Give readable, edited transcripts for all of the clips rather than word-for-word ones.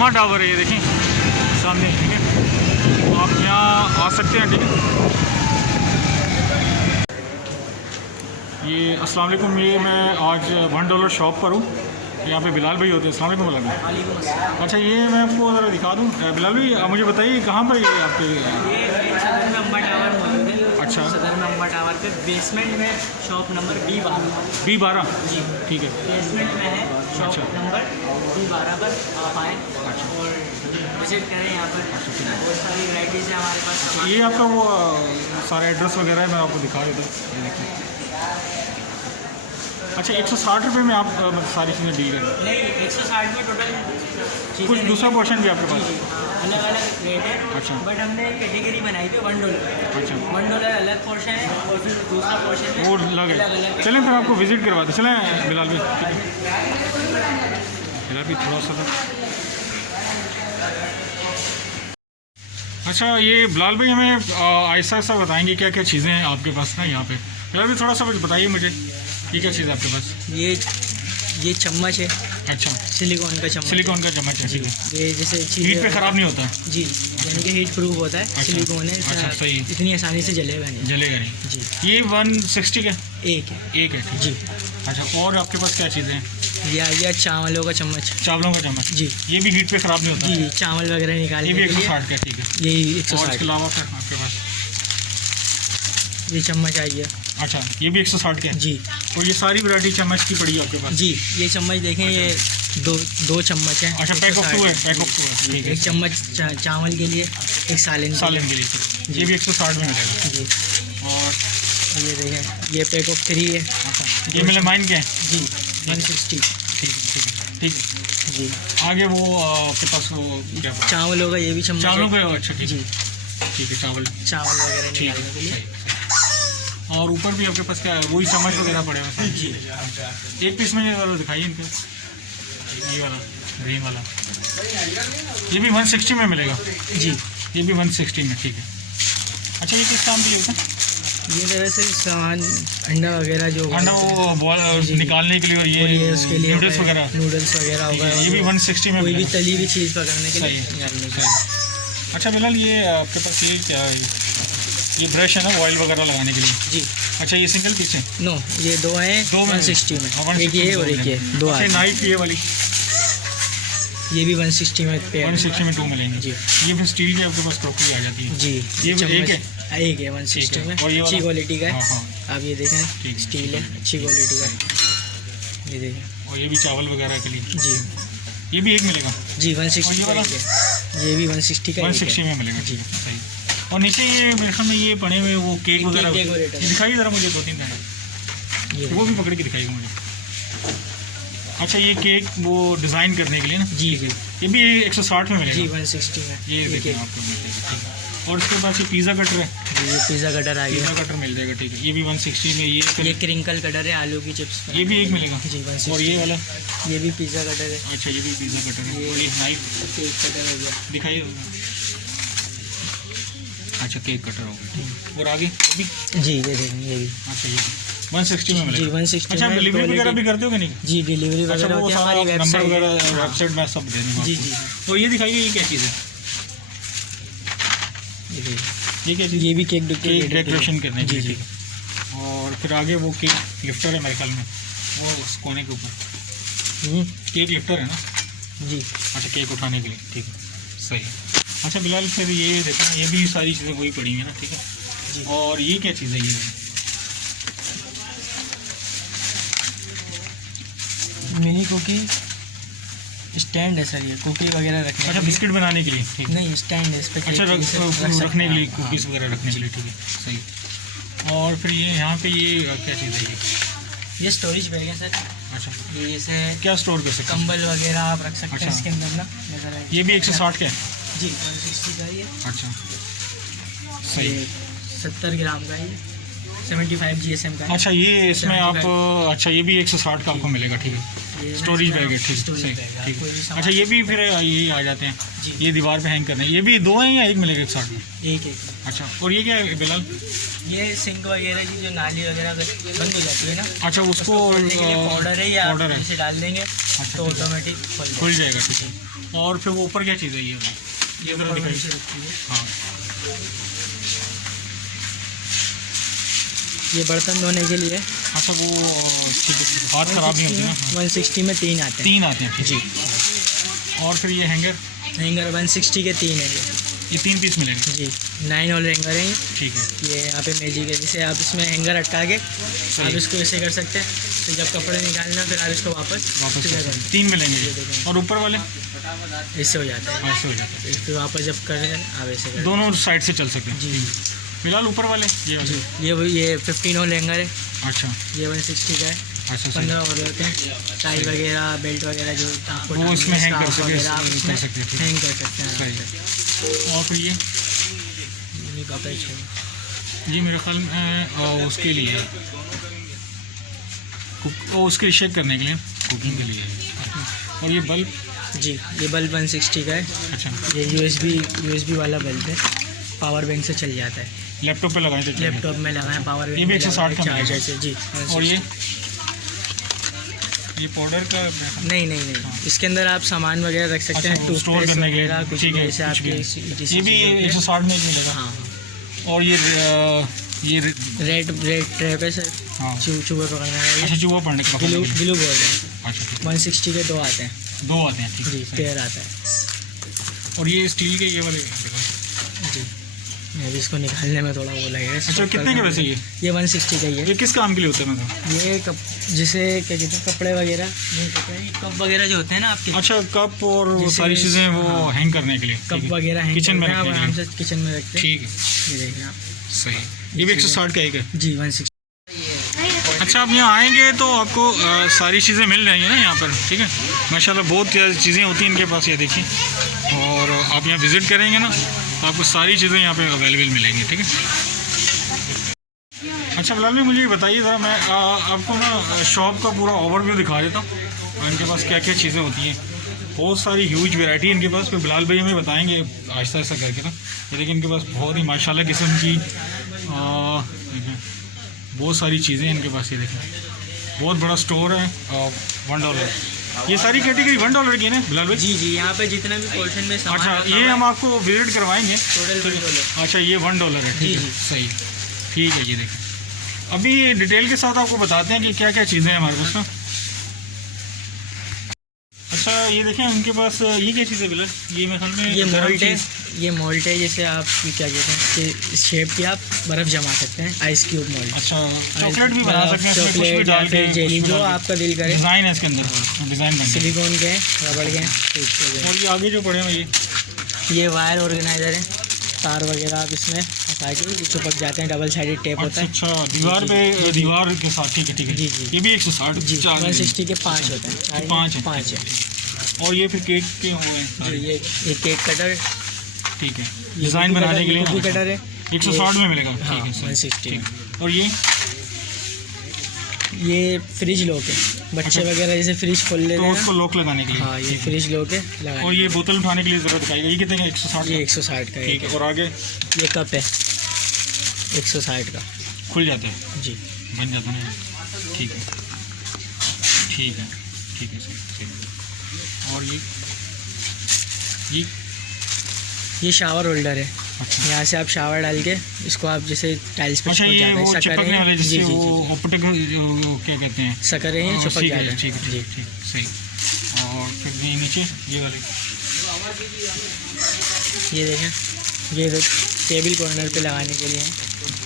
शम्मा tower है, ये देखें सामने, ठीक है। आप यहाँ आ सकते हैं, ठीक है। ये अस्सलाम वालेकुम, ये मैं आज $1 शॉप पर हूँ। यहाँ पे बिलाल भाई होते हैं। अस्सलाम वालेकुम बिलाल भाई। अच्छा, ये मैं आपको ज़रा दिखा दूँ। बिलाल भाई आप मुझे बताइए कहाँ पर ये आपके? सदर में अम्बा टावर मौजूद है। अच्छा, सदर में अम्बा टावर के बेसमेंट में शॉप नंबर B12 जी, ठीक है। बेसमेंट में है शॉप अच्छा। नंबर B12 पर आप आएँ अच्छा। और विजिट करें। यहाँ पर बहुत सारी वैराइटीज़ है हमारे पास। ये आपका वो सारा एड्रेस वगैरह है, मैं आपको दिखा देता हूँ। अच्छा, 160 रुपये में आप सारी चीज़ें डील करें? नहीं, 160 में टोटल कुछ दूसरा पोर्शन भी आपके पास? अलग अलग रेट है। अच्छा। बट हमने कैटेगरी बनाई थी $1। अच्छा, $1 अलग पोर्शन है और फिर दूसरा पोर्शन है वो अलग है। चलें फिर आपको विज़िट करवाते चलें बिलाल भाई। बिलाल भाई थोड़ा सा था। अच्छा, ये बिलाल भाई हमें ऐसा ऐसा बताएंगे क्या क्या चीज़ें हैं आपके पास ना यहाँ पे। बिलाल भाई थोड़ा सा कुछ बताइए मुझे, ये क्या चीज़ है आपके पास? ये चम्मच है। अच्छा, सिलिकॉन का चम्मच। सिलिकॉन का चम्मच है, ठीक है। ये जैसे हीट पे ख़राब नहीं होता? जी, यानी कि हीट प्रूफ होता है। अच्छा। सिलिकॉन है। अच्छा, सही है। इतनी आसानी से जलेगा नहीं। जलेगा नहीं। जी। ये 160 का एक है। एक है, ठीक जी। है। अच्छा, और आपके पास क्या चीज़ें हैं? या चावलों का चम्मच। चावलों का चम्मच। जी। ये भी हीट पे ख़राब नहीं होता? जी, चावल वगैरह ये निकालने भी के लिए 160 का, ठीक है। यही और 160। इसके अलावा फिर आपके पास? ये चम्मच आई है। अच्छा, ये भी 160 के है। जी। और ये सारी वैरायटी चम्मच की पड़ी है आपके पास? जी, ये चम्मच देखें। ये दो चम्मच है। अच्छा, पैक ऑफ 2 है, पैक ऑफ 2 है, ठीक है। एक चम्मच चावल के लिए, एक सालन के लिए। ये भी 160 में मिलेगा। जी। और ये देखें, ये पैक ऑफ 3 है। अच्छा, ये मेलामाइन के हैं? जी, 160। ठीक है, ठीक है। जी। आगे वो आपके पास वो क्या चावल होगा, ये भी चम्मच चावलों है। का? अच्छा, ठीक जी, है, ठीक है। चावल वगैरह ठीक निकालने के लिए। है। और ऊपर भी आपके पास क्या है, वही चम्मच वगैरह पड़े हुए हैं? जी। एक पीस में ये वाला दिखाइए इनको, ये वाला ग्रीन वाला। ये भी 160 में मिलेगा? जी, ये भी 160 में, ठीक है। अच्छा, ये किस काम की होता है? ये दरअसल सामान अंडा वगैरह जो अंडा वो बॉल निकालने के लिए, और ये उसके लिए नूडल्स वगैरह होगा। ये भी 160 में कोई भी मिलेगा? तली हुई चीज़ पकड़ने के लिए सही निकालने के है, सही। अच्छा बिलाल, ये आपके पास ये क्या है? ये ब्रश है ना ऑयल वगैरह लगाने के लिए? जी। अच्छा, ये सिंगल पीस है? नो, ये दो हैं। 160 में। एक ये और एक ये, दो अच्छा, आते हैं। नाइफ ये वाली? ये भी 160 में पेयर। 160 में 2 मिलेंगे जी। ये फिर स्टील की आपके पास क्रॉकरी आ जाती है? जी। ये एक है? एक है 160 में, और ये वाला? अच्छी क्वालिटी का है। हाँ। आप ये देखें, ठीक है, स्टील है, अच्छी क्वालिटी का। ये देखें। और ये भी चावल वगैरह के लिए? जी। ये भी एक मिलेगा? जी, 160 और ये का वाला? एक है। ये भी 160 का एक है। 160 में मिलेगा, जी। सही। और नीचे ये मेरे ख्याल में ये पड़े हुए वो केक वगैरह, ये डेकोरेटर। दिखाइए ज़रा मुझे 2-3 दाने, ये वो भी पकड़ के दिखाइएगा मुझे। अच्छा, ये केक वो डिज़ाइन करने के लिए ना? जी जी। ये भी 160 में मिलेगा? जी, 160 में। ये देखिए आपको मिल जाएगा, ठीक है। और इसके पास ये पिज़्ज़ा कटर है? जी, ये पिज़्ज़ा कटर आ गया। पिज़्ज़ा कटर मिल जाएगा, ठीक है। ये भी 160 में। ये क्रिंकल कटर है, आलू की चिप्स। ये भी एक मिलेगा? जी, 160। और ये वाला? ये भी पिज़्ज़ा कटर है। अच्छा, ये भी पिज़्ज़ा कटर है। और ये नाइफ केक कटर हो गया। दिखाइए। अच्छा, केक कटर हो गया, ठीक। और आगे वो भी? जी, ये देखें, ये भी। अच्छा, ये 160 में मिलेगा? जी, 160 अच्छा, में। डिलीवरी वगैरह भी करते हो कि नहीं? जी, डिलीवरी अच्छा, वगैरह वो होती है सारा हमारी नंबर वगैरह वेबसाइट। वेबसाइट में सब दे दूँगा जी आपको। जी। और ये दिखाइए, ये क्या चीज़ है? ये देखिए। ये क्या चीज़? ये भी केक डेकोरेशन करने के जी लिए, जी। ठीक है। और फिर आगे वो केक लिफ्टर है मेरे ख्याल में, वो उस कोने के ऊपर केक लिफ्टर है ना? जी। अच्छा, केक उठाने के लिए, ठीक है, सही है। अच्छा बिलाल, फिर ये देखो ना, ये भी सारी चीज़ें वही पड़ी हैं ना, ठीक है। जी। और ये क्या चीज़ है? ये मिनी कुकी स्टैंड है सर, ये कुकी वगैरह रखने अच्छा, के बिस्किट बनाने के लिए, ठीक लिए। है। नहीं, स्टैंड है, इस पे अच्छा, रखने के लिए, कुकीज़ वगैरह रखने के लिए, ठीक है, सही। और फिर ये यहाँ पे ये क्या चीज़ है? ये स्टोरेज बैग है सर। अच्छा, ये जैसे क्या स्टोर कर सकते हैं? कंबल वगैरह आप रख सकते हैं अच्छा। इसके अंदर ना। जैसा ये भी 160 का है? जी, 160 का ये। अच्छा, सही। ये 70 ग्राम का ये, 75 GSM का है। अच्छा, ये इसमें आप 75। अच्छा, ये भी 160 का आपको मिलेगा, ठीक है। ये स्टोरेज बैग है, ठीक स्टोरेज सही, बैग है, ठीक। कोई भी सामान- अच्छा ये भी फिर यही आ जाते हैं, जी। ये दीवार पे हैंग करने, ये भी दो हैं या एक मिलेगा एक साथ में? एक एक अच्छा, और ये क्या है बिलाल? ये सिंक वगैरह की जो नाली वगैरह बंद हो जाती है ना, अच्छा उसको खोलने के लिए पाउडर है, या आप पाउडर है, इसे डाल देंगे अच्छा, तो ठीक है। ऑटोमेटिक खुल जाएगा, ठीक है। और फिर वो ऊपर क्या चीज़ है ये वाली? ये ज़रा दिखाइए। हाँ, ये बर्तन धोने के लिए अच्छा वो ठीक है, ठीक है। हाथ ख़राब नहीं होते ना? हाँ। 160 में 3 आते हैं। 3 आते हैं, ठीक जी। है। और फिर ये हैंगर, हैंगर 160 के 3 है ये 3 पीस मिलेंगे, जी। 9 और हैंगर है ये। ठीक है। ये यहाँ पे मैजिक है, जैसे आप इसमें हैंगर अटका के आप इसको ऐसे कर सकते हैं, तो जब कपड़े निकालना फिर आप इसको वापस सीधा कर 3 मिलेंगे ये देखें। और ऊपर वाले इससे हो जाता है, ऐसे हो जाते हैं, फिर वापस जब कर रहे हैं आप ऐसे कर दोनों साइड से चल सकते हैं। जी फिलहाल ऊपर वाले ये वाले, जी। ये 15 और हैंगर है, अच्छा ये 160 का है। अच्छा सही। 15 और होते हैं, टाई वगैरह बेल्ट वगैरह जो आपको वो डालनी इसमें है, हैंग कर स्कार्फ सकते हैं, वगैरह आप कर इसमें सकते हैं, ठीक है। हैंग कर सकते हैं सही। आराम और फिर ये से। नहीं पता है ये मेरे ख्याल में उसके लिए है, उसके शेक करने के लिए, कुकिंग के लिए है। और ये बल्ब, जी। ये बल्ब 160 का है, अच्छा ये USB वाला बल्ब है, पावर बैंक से चल जाता है, लैपटॉप पे लगाएं तो चलेगा। लैपटॉप में लगाएं पावर बैंक ये भी 160 का चार्जर मिलेगा। से जी। और ये पाउडर का नहीं, इसके अंदर आप सामान वगैरह रख सकते हैं, अच्छा, स्टोर टूथपेस्ट करने के लिए, वगैरह कुछ ठीक भी, है, जैसे कुछ भी। आपके ये भी 160 में एक मिलेगा। हाँ। और ये रेड ट्रैप है सर, हाँ, चूहे पकड़ने का अच्छा ये चूहा पड़ने का ग्लू पकड़ने के बोर्ड है। लिए। अच्छा ठीक 160 के 2 आते हैं है। 2 आते हैं, ठीक जी, है, सही। पेयर आता है और ये स्टील के ये वाले जी। अभी इसको निकालने में थोड़ा वो लगेगा। अच्छा कितने के वैसे ये 160 का ही है। ये किस काम के लिए होता है मतलब? ये जिसे क्या कहते हैं, कपड़े वगैरह नहीं कहते हैं, कप वगैरह जो होते हैं ना आपके, अच्छा कप और वो जैसे सारी चीज़ें वो हाँ, हैंग करने के लिए, कप ठीक है। वगैरह हैं, किचन में आप रखने के आराम लिए। से किचन में रखते हैं। ठीक है, ये देखिए आप सही। ये भी 160 का एक है। जी 160। अच्छा आप यहाँ आएंगे तो आपको सारी चीज़ें मिल जाएंगी ना यहाँ पर, ठीक है। माशाल्लाह बहुत चीज़ें होती हैं इनके पास, ये देखिए। और आप यहाँ विज़िट करेंगे ना तो आपको सारी चीज़ें यहाँ पे अवेलेबल मिलेंगी, ठीक है। अच्छा बिलाल भाई मुझे ये बताइए ज़रा, मैं आपको ना शॉप का पूरा ओवरव्यू दिखा देता हूँ और इनके पास क्या क्या चीज़ें होती हैं। बहुत सारी ह्यूज वैरायटी इनके पास, फिर बिलाल भाई हमें बताएंगे आहिस्ता आहिस्ता करके ना। ये देखिए इनके पास बहुत ही माशाल्लाह किस्म की बहुत सारी चीज़ें हैं इनके पास। ये देखें बहुत बड़ा स्टोर है, $1। ये सारी कैटेगरी $1 की है ना बिलाल भाई? जी यहाँ पे जितना भी पोर्शन में सामान अच्छा रखा ये हुआ हम आपको विजिट करवाएंगे। टोटल $1। अच्छा ये $1 है, ठीक जी, है, सही, ठीक है। ये देखें अभी डिटेल के साथ आपको बताते हैं कि क्या क्या चीज़ें हैं हमारे पास ना। अच्छा ये देखें उनके पास ये क्या चीज़ है बिलाल? ये मेरे ख्याल में ये गरम मोल्ट है, चीज़। ये मोल्ट है, जैसे आप क्या कहते हैं कि इस शेप की आप बर्फ़ जमा सकते हैं, आइस क्यूब मोल्ट। अच्छा चॉकलेट भी बना सकते हैं इसमें, कुछ भी चॉकलेट या डाल के, फिर जेली कुछ भी जो डाल के। आपका दिल करे। डिज़ाइन है इसके अंदर, डिज़ाइन बन गया। सिलिकॉन के हैं, रबड़ के हैं, ठीक और ये आगे जो पड़े हैं ये वायर ऑर्गेनाइजर है, तार वगैरह आप इसमें फंसा के चिपक जाते हैं, डबल साइडेड टेप होता अच्छा है। अच्छा दीवार पे, दीवार के साथ, ठीक है ठीक है। जी, जी। ये भी 160 जी 4 160 के 5 होते हैं, 5 है। है। और ये फिर केक के हुए हैं जी सारे, ये केक कटर, ठीक है, डिज़ाइन बनाने के लिए कुकी कटर है, 160 में मिलेगा, हाँ ठीक है सही, 160 में। ठीक। और ये फ्रिज लॉक है, बच्चे अच्छा। वगैरह जैसे फ्रिज खोल लेते तो हैं उसको लॉक लगाने के लिए, हाँ, ये ठीक है। फ्रिज लॉक है और लगा। ये बोतल उठाने के लिए ज़रूरत दिखाएगा, ये कितने का? 160 ये का, 160 का ठीक है। है। और आगे ये कप है 160 का खुल जाता है, जी। बन जाता है ना, ठीक है ठीक है ठीक है सही। और ये शावर होल्डर है, अच्छा यहाँ से आप शावर डाल के इसको आप जैसे टाइल्स पे अच्छा चिपक ये जाता है। वो शक्कर चिपकने वाले है, जिससे जी जी वो जी, ऑप्टिक क्या कहते हैं, शक्कर है, ये चिपक ठीक जाता है है ठीक है जी। ठीक सही। और फिर ये नीचे ये वाले, ये देखें ये टेबल कॉर्नर पे लगाने के लिए है,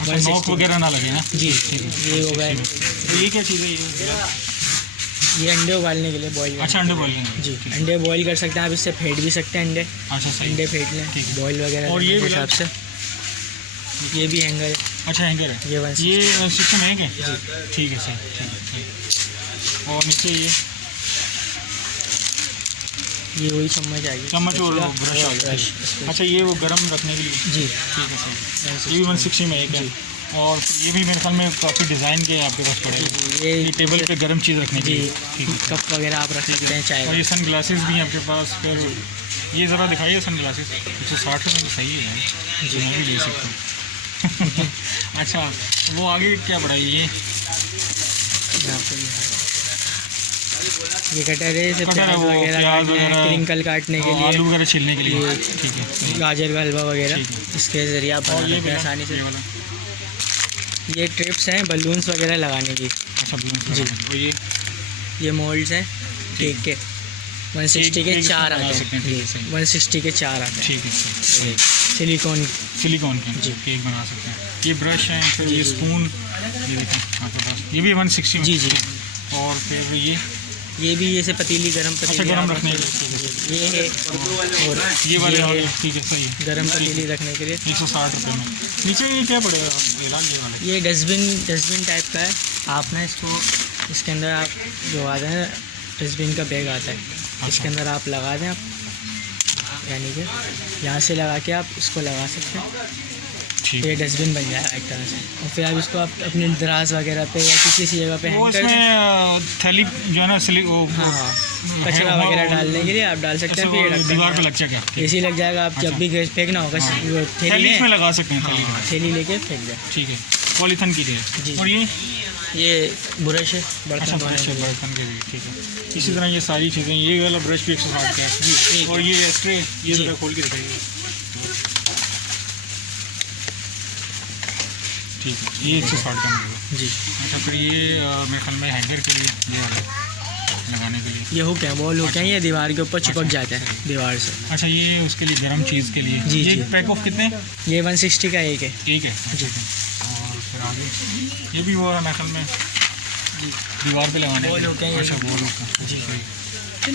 अच्छा 160 लॉक वगैरह ना लगे ना, जी। ठीक है। ये हो गया, तो ये क्या चीज़ है ये अंडे उबालने के लिए बॉईल। अच्छा अंडे बॉईल करने जी अंडे बॉईल कर सकते हैं आप, इससे फेंट भी सकते हैं अंडे, अच्छा सही। अंडे फेंट लें ठीक है। बॉईल वगैरह और करने ये के वाला? हिसाब से। ये भी हैंगर है, अच्छा हैंगर है, ये 160 ये सिस्टम है क्या? ठीक है सही, ठीक है सही। और नीचे ये वही चम्मच आएगी, चम्मच और ब्रश आ गया। ब्रश। अच्छा ये वो गरम रखने के लिए, जी ठीक है सही। ये भी 160 में एक है। और ये भी मेरे ख्याल में काफ़ी डिज़ाइन के आपके पास पड़े हैं। ये टेबल पे गर्म चीज़ रखने के लिए, ठीक है। कप वगैरह आप रख सकते हैं चाय और ये सन ग्लासेस भी हैं आपके पास। फिर ये ज़रा दिखाइए सन ग्लासेस, 160 रुपये में सही है यार जी, मैं भी ले सकता हूँ। अच्छा वो आगे क्या पड़ा है ये कटर है, इसे कटर है, प्याज वो वगैरह प्याज काटने हैं, वगैरह, क्रिंकल काटने के लिए, आलू वगैरह छीलने के लिए, ठीक है। गाजर का हलवा वगैरह ठीक है। इसके ज़रिए आप बना और ये सकते हैं वाला, आसानी से। ये वाला ये ट्रिप्स हैं बलून्स वगैरह लगाने की। अच्छा जी। और ये मोल्ड्स हैं केक के, 160 के केक 4 बना आते सकते हैं, हैं। ठीक है, सही। 160 के 4 आते हैं। ठीक है, सही। सिलिकॉन सिलिकॉन के जी। केक बना सकते हैं। ये ब्रश हैं, फिर जी, ये जी। स्पून, ये देखें आपके पास, ये भी 160 में। जी, जी। और फिर ये भी ऐसे पतीली गरम अच्छा पतीली गरम आप रखने के रख लिए, सकते हैं। ये है और ये वाले है वाले, ठीक है, सही है। गरम पतीली रखने के लिए। 160 रुपये में। नीचे ये क्या पड़ेगा बिलाल, ये वाले? ये डस्टबिन टाइप का है। आप ना इसको, इसके अंदर आप जो आता है डस्टबिन का बैग आता है, इसके अंदर आप लगा दें आप, यानी कि यहाँ से लगा के आप इसको लगा सकते हैं, ठीक ये है। डस्टबिन बन जाएगा एक तरह से। और फिर आप इसको आप अपने दराज वगैरह पे या किसी जगह पे वो हैंग कर दें। इसमें थैली जो है ना वो हाँ हाँ, कचरा वगैरह डालने के लिए आप डाल सकते हैं। अच्छा, फिर वो दीवार पे लग जाएगा, ठीक है। ऐसे ही लग जाएगा। आप जब भी फेंकना होगा वो थैली थैली इसमें में, लगा सकते हैं, थैली में। हाँ, थैली लेके फेंक दें। ठीक है, पॉलीथन की लिए। जी। और ये ये ब्रश है अच्छा बर्तन धोने ब्रश के है, लिए। बर्तन के लिए, ठीक है। इसी तरह ये सारी चीज़ें, ये वाला ब्रश भी 160 का है। एक और ये एक्स्ट्रे, ये जी। ज़रा खोल के दिखाइए। ठीक है, ये 160 का मिलेगा जी। अच्छा। फिर ये मेरे ख्याल में हैंगर के लिए, ये वाला लगाने के लिए। ये हुक है, बॉल हुक है, ये दीवार के ऊपर चिपक अच्छा, जाते हैं दीवार से। अच्छा, ये उसके लिए गर्म चीज़ के लिए। जी, ये जी। पैक ऑफ कितने? ये 160 का एक है। एक है जी। और फिर आगे ये भी वो है मेरे ख्याल में दीवार पे लगाने बॉल के हुक है लिए। ये। अच्छा, बॉल हुक है। जी। सही। ये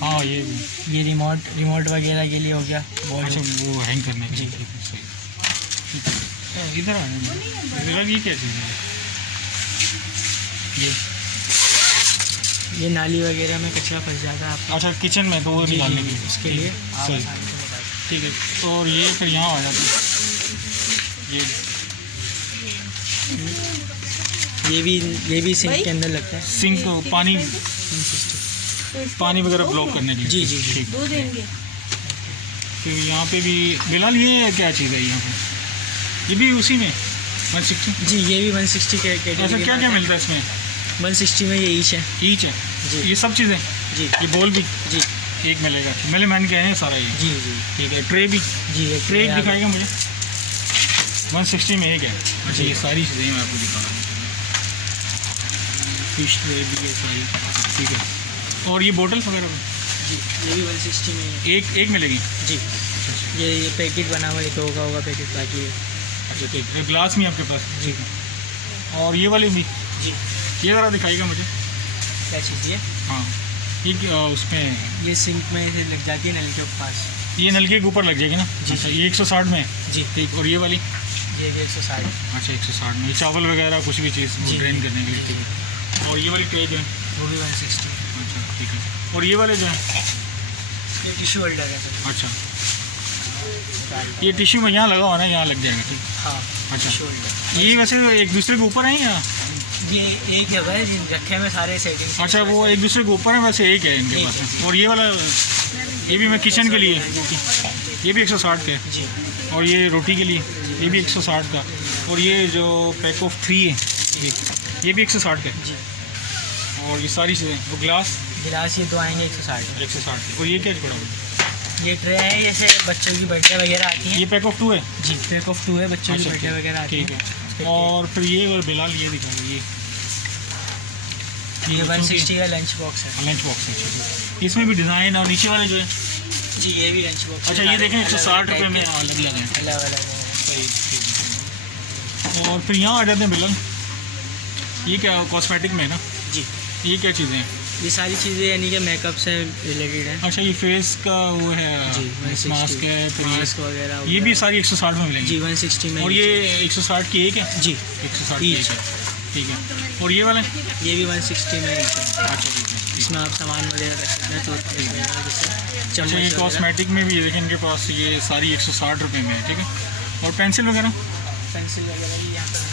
हाँ, ये भी। ये रिमोट वगैरह के लिए हो गया बॉल अच्छा, हुक। वो हैंग करने के लिए, जी। ठीक है, सही। इधर आ जाए, ये क्या चीज़ है? ये नाली वगैरह में कचरा फंस जाता है आपका। अच्छा, किचन में तो वो जी, निकालने के जी, लिए, उसके लिए आप सही, आसानी से निकाल सकते ठीक है। तो और ये फिर यहाँ आ जाता है हैं। ये भी सिंक के अंदर लगता है। सिंक, पानी वगैरह ब्लॉक करने के लिए। जी, जी, जी। ठीक। फिर यहाँ पे भी बिलाल, ये क्या चीज़ है यहाँ पे? ये भी उसी में 160? जी, ये भी 160 के ऐसा कैटेगरी क्या क्या मिलता है इसमें? 160 में ये ईच है। ईच है जी। ये सब चीज़ें? जी ये बॉल भी जी एक मिलेगा? मेरे मैंने कहे हैं सारा ये, जी जी ठीक है। ट्रे भी, जी एक ट्रे आप- दिखाएगा मुझे? 160 में एक है। अच्छा, ये सारी चीज़ें मैं आपको दिखा रहा हूँ। फिश ट्रे भी है सारी, ठीक है। और ये बोतल वगैरह जी, ये भी 160 में है। एक मिलेगी? जी, ये पैकेट बना हुआ है, तो होगा पैकेट बाकी है। अच्छा, ठीक है। ग्लास भी आपके पास? जी और ये वाली भी, जी। ये ज़रा दिखाइएगा मुझे। क्या चीज़ है? हाँ, ये उसमें ये सिंक में से लग जाती है नल के पास। ये नलके के ऊपर लग जाएगी ना? जी। अच्छा, ये 160 में है, जी, ठीक। और ये वाली? ये भी 160। अच्छा, 160 में। ये चावल वगैरह कुछ भी चीज़ जी। ड्रेन करने के लिए, ठीक है। और ये वाली ट्रे जो है? वो भी 160। अच्छा, ठीक है। और ये वाले जो है? ये टिश्यू होल्डर है सर। अच्छा, ये टिश्यू में यहाँ लगा हुआ ना, यहाँ लग जाएगा, ठीक। हाँ, अच्छा, टिश्यू होल्डर। ये वैसे एक दूसरे के ऊपर है या? ये एक जगह है रखे में सारे सेटिंग्स। अच्छा, वो एक दूसरे के ऊपर है, वैसे एक है इनके एक पास। और ये वाला, ये भी मैं किचन के लिए, ये भी 160 का है। जी और ये रोटी के लिए, ये भी 160 का। और ये जो पैक ऑफ 3 है, ये भी 160 का है। जी। और ये सारी चीज़ें, वो ग्लास गिलास ये तो आएंगे 160। 160 के। और ये क्या पड़ा? ये ट्रे है, जैसे बच्चों की बर्थडे वगैरह आती है। ये पैक ऑफ 2 है? जी, पैक ऑफ 2 है, बच्चों की अच्छा, बर्थडे वगैरह आती ठीक है। है। और फिर ये बिलाल, ये दिखाओ, ये ये 160 का लंच बॉक्स है। लंच बॉक्स है। इसमें भी डिज़ाइन, और नीचे वाले जो है? जी, ये भी लंच बॉक्स। अच्छा, ये देखें 160 रुपये में अलग अलग है। अलग अलग है। सही, ठीक है। और फिर यहाँ आ जाते हैं बिलाल, ये क्या कॉस्मेटिक में है ना? जी, ये क्या चीज़ें हैं? ये सारी चीज़ें यानी कि मेकअप से रिलेटेड है। अच्छा, ये फेस का वो है, जी, मास्क है, फिर मास्क वगैरह हो ये गया। भी सारी 160 में मिलेंगी? जी 160 में। और ये 160 की एक है? जी 160 की एक Each। है, ठीक है। और ये वाला? ये भी 160 में है। अच्छा, ठीक है। इसमें आप सामान वगैरह रख सकते हैं, टूथपेस्ट वगैरह जिससे अच्छा, ये वगैरह। कॉस्मेटिक में भी ये देखें इनके पास ये सारी 160 रुपये में है, ठीक है। और पेंसिल वगैरह? पेंसिल वगैरह भी यहाँ पर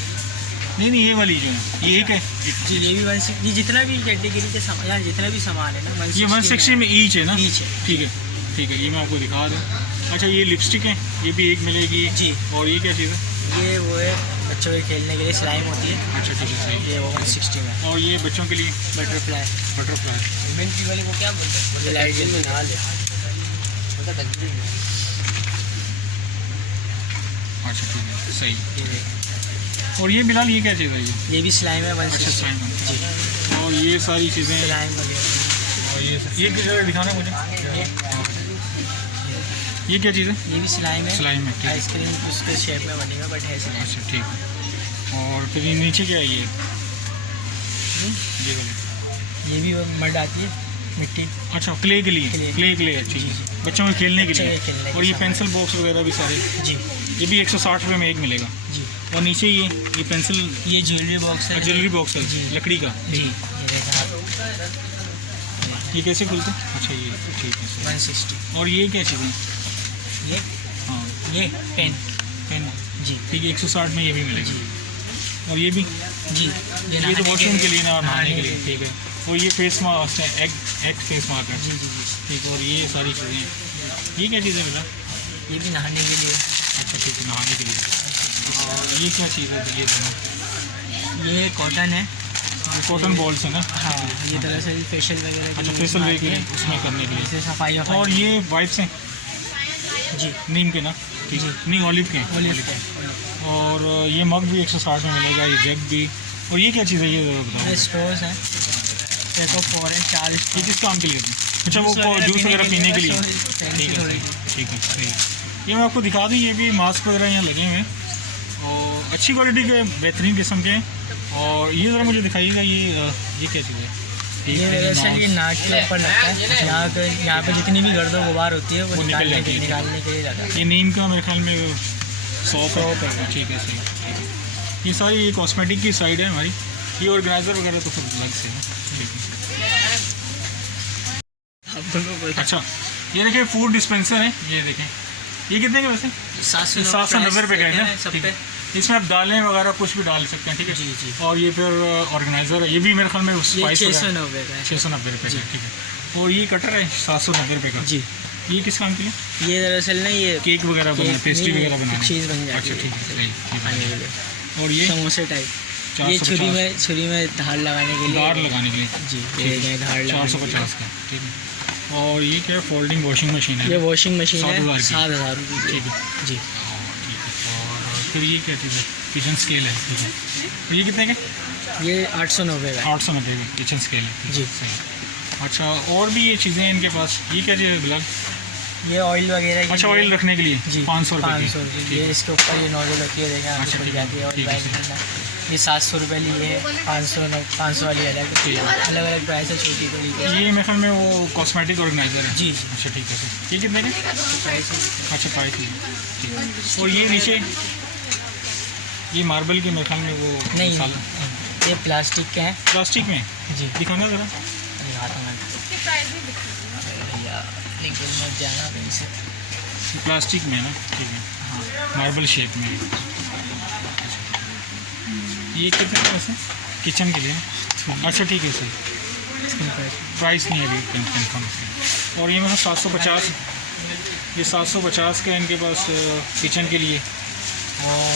नहीं, ये वाली जो है ये एक है। जी, ये भी 160, ये जितना भी कैटेगरी के सामान, यहाँ जितना भी सामान है ना ये 160 में ईच है ना? ईच है। ठीक है, ठीक है, ये मैं आपको दिखा दूँ। अच्छा, ये लिपस्टिक है, ये भी एक मिलेगी जी। और ये क्या चीज़ है? ये वो है बच्चों के खेलने के लिए स्लाइम होती है। अच्छा, ठीक है, सही। ये वो 160 में। और ये बच्चों के लिए बटरफ्लाई बटरफ्लाई। वाली वो क्या बोलते हैं, लाइट में नहा ले। अच्छा, ठीक है, सही। ये देखिए, और ये बिलाल ये क्या चीज़ है? ये भी स्लाइम है अच्छा, 160। स्लाइम है। जी, और ये सारी चीज़ें, स्लाइम वगैरह। और ये किस जगह दिखाना है मुझे? ये क्या चीज़ है? ये भी स्लाइम है। स्लाइम है, ठीक है। आइसक्रीम उसके शेप में बनेगा बट है स्लाइम। अच्छा, ठीक है। और फिर ये नीचे क्या है ये वाली? ये भी मड आती है, मिट्टी। अच्छा, क्ले के लिए। क्ले अच्छी जी, बच्चों के खेलने के बच्चों लिए। के खेलने के और ये सामान। पेंसिल बॉक्स वगैरह भी सारे, जी ये भी 160 रुपये में एक मिलेगा। जी। और नीचे ये पेंसिल, ये ज्वेलरी बॉक्स है। ज्वेलरी बॉक्स है जी। लकड़ी का। जी, ये देखें आप, ये कैसे खुलते हैं? अच्छा, ये ठीक है, सही। 160। और ये क्या चीज़ है? ये हाँ, ये पेन। पेन। जी ठीक है, 160 में ये भी मिलेगा। और ये भी, जी, ये तो वॉशरूम के लिए ना, और नहाने के लिए, लिए। ठीक है। और ये फेस मास्क है, एग फेस मास्क है, जी जी जी, ठीक है। और ये सारी चीज़ें, ये क्या चीज़ है बिलाल? ये भी नहाने के लिए। अच्छा, ठीक है, नहाने के लिए। और ये क्या चीज़ है? ये दोनों ये कॉटन है। कॉटन बॉल्स है ना? हाँ, ये दरअसल फेशियल वगैरह के अच्छा, लिए फेशियल आती है। उसमें करने के इसे लिए। सफाई वफाई। और ये वाइप्स हैं जी, नीम के ना? ठीक है, नहीं, ऑलिव के हैं, ओलिव olive के। और ये मग भी 160 में मिलेगा, ये जग भी। और ये क्या चीज़ है, ये बताओ? ये स्टोर्स हैं। देखो 4 है 4 ये किस काम के लिए? अच्छा, वो जूस वगैरह पीने के लिए। ठीक है, ठीक है, सही। ये मैं आपको दिखा दूँ, ये भी मास्क वगैरह यहाँ लगे हुए हैं और अच्छी क्वालिटी के, बेहतरीन किस्म के हैं। और ये ज़रा मुझे दिखाइएगा, ये क्या चीज़ है? ये दरअसल ये नाक के ऊपर लगता है। यहाँ पे जितनी भी गर्द गुबार होती है वो निकल जाती है। निकालने के लिए जाता है। ये नीम का मेरे ख्याल में 100 है। ठीक है, सही, ठीक है। ये सारी ये कॉस्मेटिक की साइड है हमारी। ये ऑर्गेनाइज़र वगैरह तो सब अलग से है, ठीक है। अच्छा, ये देखिए फूड डिस्पेंसर है, ये देखें, ये कितने के वैसे? 790 रुपये का है ना? सब ठीक पे। है। इसमें आप दालें वगैरह कुछ भी डाल सकते हैं, ठीक है। जी जी। और ये फिर ऑर्गेनाइज़र है, ये भी मेरे ख्याल में ये स्पाइस 690 का है। 690 रुपये का, ठीक है। और ये कटर है 790 रुपये का। जी, ये किस काम के लिए? ये दरअसल ना ये केक वगैरह बनाए, पेस्ट्री नहीं, वगैरह बनाने। चीज़ बन जाती अच्छा, है ठीक है, सही, ठीक खाने है। के लिए। और ये समोसे टाइप। ये 450 छुरी में धार लगाने के लिए। दार लगाने के लिए। जी, ठीक ये है, देखें धार लगाने के लिए। 450 का, ठीक है। और ये क्या है? फोल्डिंग वॉशिंग मशीन है। ये वॉशिंग मशीन है 7,000 की। 7,000 रुपये की। ठीक है, जी, ठीक है। और फिर ये क्या चीज़ है? किचन स्केल है, ठीक है। और ये कितने का? ये 890 का है। 890 का किचन स्केल है। जी। सही। अच्छा, और भी ये चीज़ें हैं इनके पास। ये क्या चीज़ है बिलाल? ये ऑयल वगैरह के अच्छा, लिए। ऑयल रखने के लिए जी, 500 रुपये 500 रुपये। की। ये इसके ऊपर ये नोजल होती है, देखें अच्छा, खुल ठीक जाती है है, ऑयल ठीक है, बाइक करना। ये 700 रुपये लिए है, 500 वाली अलग अलग अलग प्राइस है, छोटी बड़ी के। ये मेरे ख्याल में वो कॉस्मेटिक ऑर्गेनाइज़र है। जी, अच्छा, ठीक है सर। ये कितने के? प्राइस है। अच्छा, 5 ठीक है। और ये नीचे ये मार्बल के मेरे ख्याल में वो नहीं, मसाला ये प्लास्टिक के हैं। प्लास्टिक में जी, दिखाना ज़रा। अरे हाथ में भैया निकल मत जाना कहीं से। प्लास्टिक में है ना? ठीक है, हाँ, मार्बल शेप में। ये कितने का वैसे? किचन के लिए ना? अच्छा, ठीक है सर। प्राइस नहीं है अभी कंफर्म। और ये मतलब 750, ये 750 का इनके पास किचन के लिए। और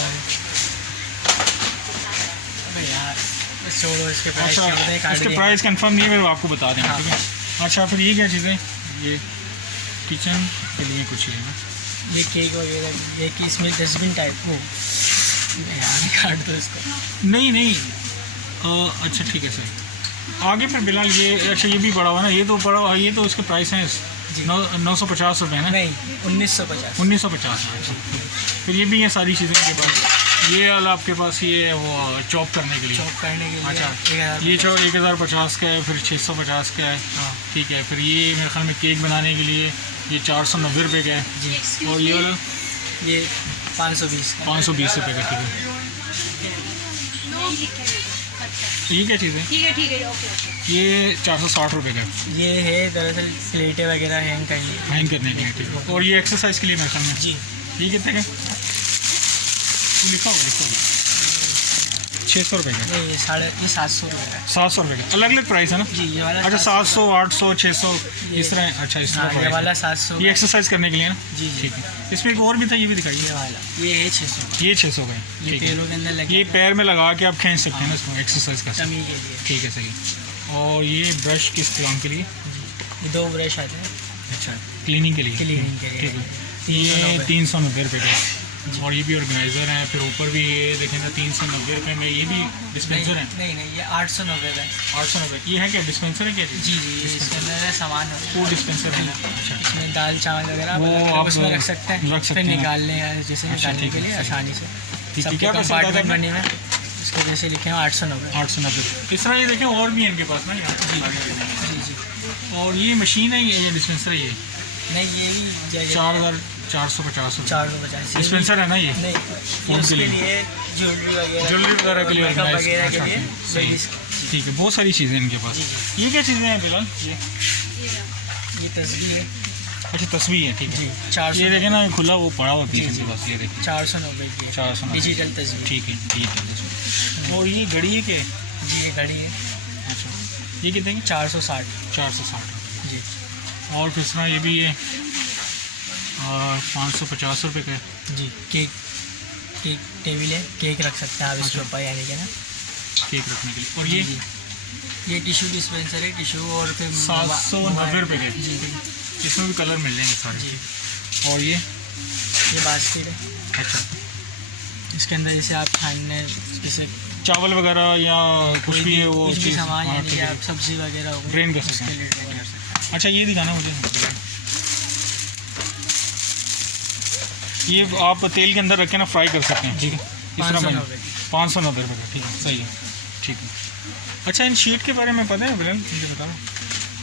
छोड़ो इसके प्राइस अच्छा, छोड़ दें, काट इसके दें। प्राइस कंफर्म नहीं है, मैं आपको बता देंगे, हाँ। ठीक है। अच्छा, फिर ये क्या चीज़ें? ये किचन के लिए कुछ है ना? ये केक वगैरह, ये कि इसमें डस्टबिन टाइप हो यार, काट दो इसको। नहीं, अच्छा, ठीक है सर। आगे फिर बिलाल ये, अच्छा, ये भी बड़ा हुआ ना? ये तो बड़ा हुआ, ये तो उसके प्राइस हैं जी। 950 रुपये ना? नहीं, 1950। 1950। अच्छा, फिर ये भी है सारी चीज़ें इनके पास। ये वाला आपके पास ये वो चॉप करने के लिए। चॉप करने के लिए। अच्छा, 1050। ये 1050 का है, फिर 650 का है। हाँ ठीक है। फिर ये मेरे ख्याल में केक बनाने के लिए ये 490 रुपये का है। जी, और ये वाला ये 520 का। 520 रुपये का, ठीक है। ये क्या चीज़ है? ठीक है ओके। ये 460 रुपये का है, ये है दरअसल प्लेटें वगैरह हैंग करनी है। हैंग करने के लिए, ठीक है। और ये एक्सरसाइज के लिए मेरे ख्याल में जी ये कितने का? लिखा हो 600 रुपये का, नहीं, ये 750 रुपये का है। 700 रुपये का, अलग अलग प्राइस है ना? जी ये वाला अच्छा 700, 800, 600 इस तरह। अच्छा इस हाँ, तरह ये price वाला है। 700 ये एक्सरसाइज करने के लिए ना? जी जी ठीक है। इसमें एक और भी था, ये भी दिखाइए। ये वाला ये है 600। ये 600 का है, ये ठीक है। पैरों के अंदर लगे ये पैर में लगा के आप खींच सकते हैं ना इसको, एक्सरसाइज कर सकते टमी के लिए। हैं। ठीक है, सही। और ये ब्रश किस काम के लिए? जी ये 2 ब्रश आते हैं। अच्छा, क्लीनिंग के लिए। क्लीनिंग के लिए। ठीक है। ये 390 रुपये का है। और ये भी ऑर्गेनाइज़र है, फिर ऊपर भी ये देखेंगे 390 रुपये में ये भी डिस्पेंसर है। नहीं ये 890 का है। 890। ये है क्या, डिस्पेंसर है क्या? जी जी ये इसके अंदर है सामान। फूड डिस्पेंसर है ना? अच्छा, इसमें दाल चावल वगैरह वो अलग-अलग आप उसमें रख सकते हैं। रख सकते फिर हैं। निकालने का जैसे अच्छा, निकालने ठीक के है, लिए सही। आसानी से। ठीक है। सबके क्या पैसे बताया कंपार्टमेंट आपने? बने हुए हैं, इसके जैसे लिखे हैं 890। 890। इस तरह ये देखें और भी है इनके पास ना यहाँ। जी जी और ये मशीन है, ये डिस्पेंसर है, ये नहीं ये भी 4450 रुपये 450 डिस्पेंसर है ना ये? नहीं के ये उसके लिए। लिए ज्वेलरी वगैरह के लिए मेकअप organize- वगैरह अच्छा, के लिए ठीक, सही। लेडीज। ठीक है, बहुत सारी चीज़ें इनके पास। जी। ये क्या चीज़ें हैं बिलाल? ये तस्वीर है। अच्छा तस्वीर है, ठीक है। जी 400 ये देखें ना, ये खुला वो पड़ा हुआ पीस जी, इनके जी। पास, ये देखें 490 की है। 490। डिजिटल तस्वीर। ठीक है, ठीक है। और ये घड़ी है क्या? जी ये घड़ी है अच्छा, ये कितने की? 460। 460। जी और किस तरह ये भी है 550 रुपये का है। जी केक केक टेबल है, केक रख सकते हैं आप इसके अच्छा। ऊपर यानी कि ना। केक रखने के लिए। और ये जी ये टिश्यू डिस्पेंसर है, टिश्यू और फिर 790 रुपये के। जी जी इसमें भी कलर मिल जाएंगे सारे। जी और ये बास्केट है। अच्छा, इसके अंदर जैसे आप खाने जैसे चावल वगैरह या कुछ भी है वो कुछ भी चीज़। सामान हाँ, यानी ठीक कि है। आप सब्जी वगैरह हो गई, ड्रेन कर सकते उसके हैं। लिए ड्रेन कर सकते हैं। अच्छा ये दिखाना मुझे। ये आप तेल के अंदर रख के ना फ्राई कर सकते हैं, ठीक है। इस तरह 590 की। 590 रुपये का, ठीक है, सही है, ठीक है। अच्छा इन शीट के बारे में पता है बिलाल, मुझे बताओ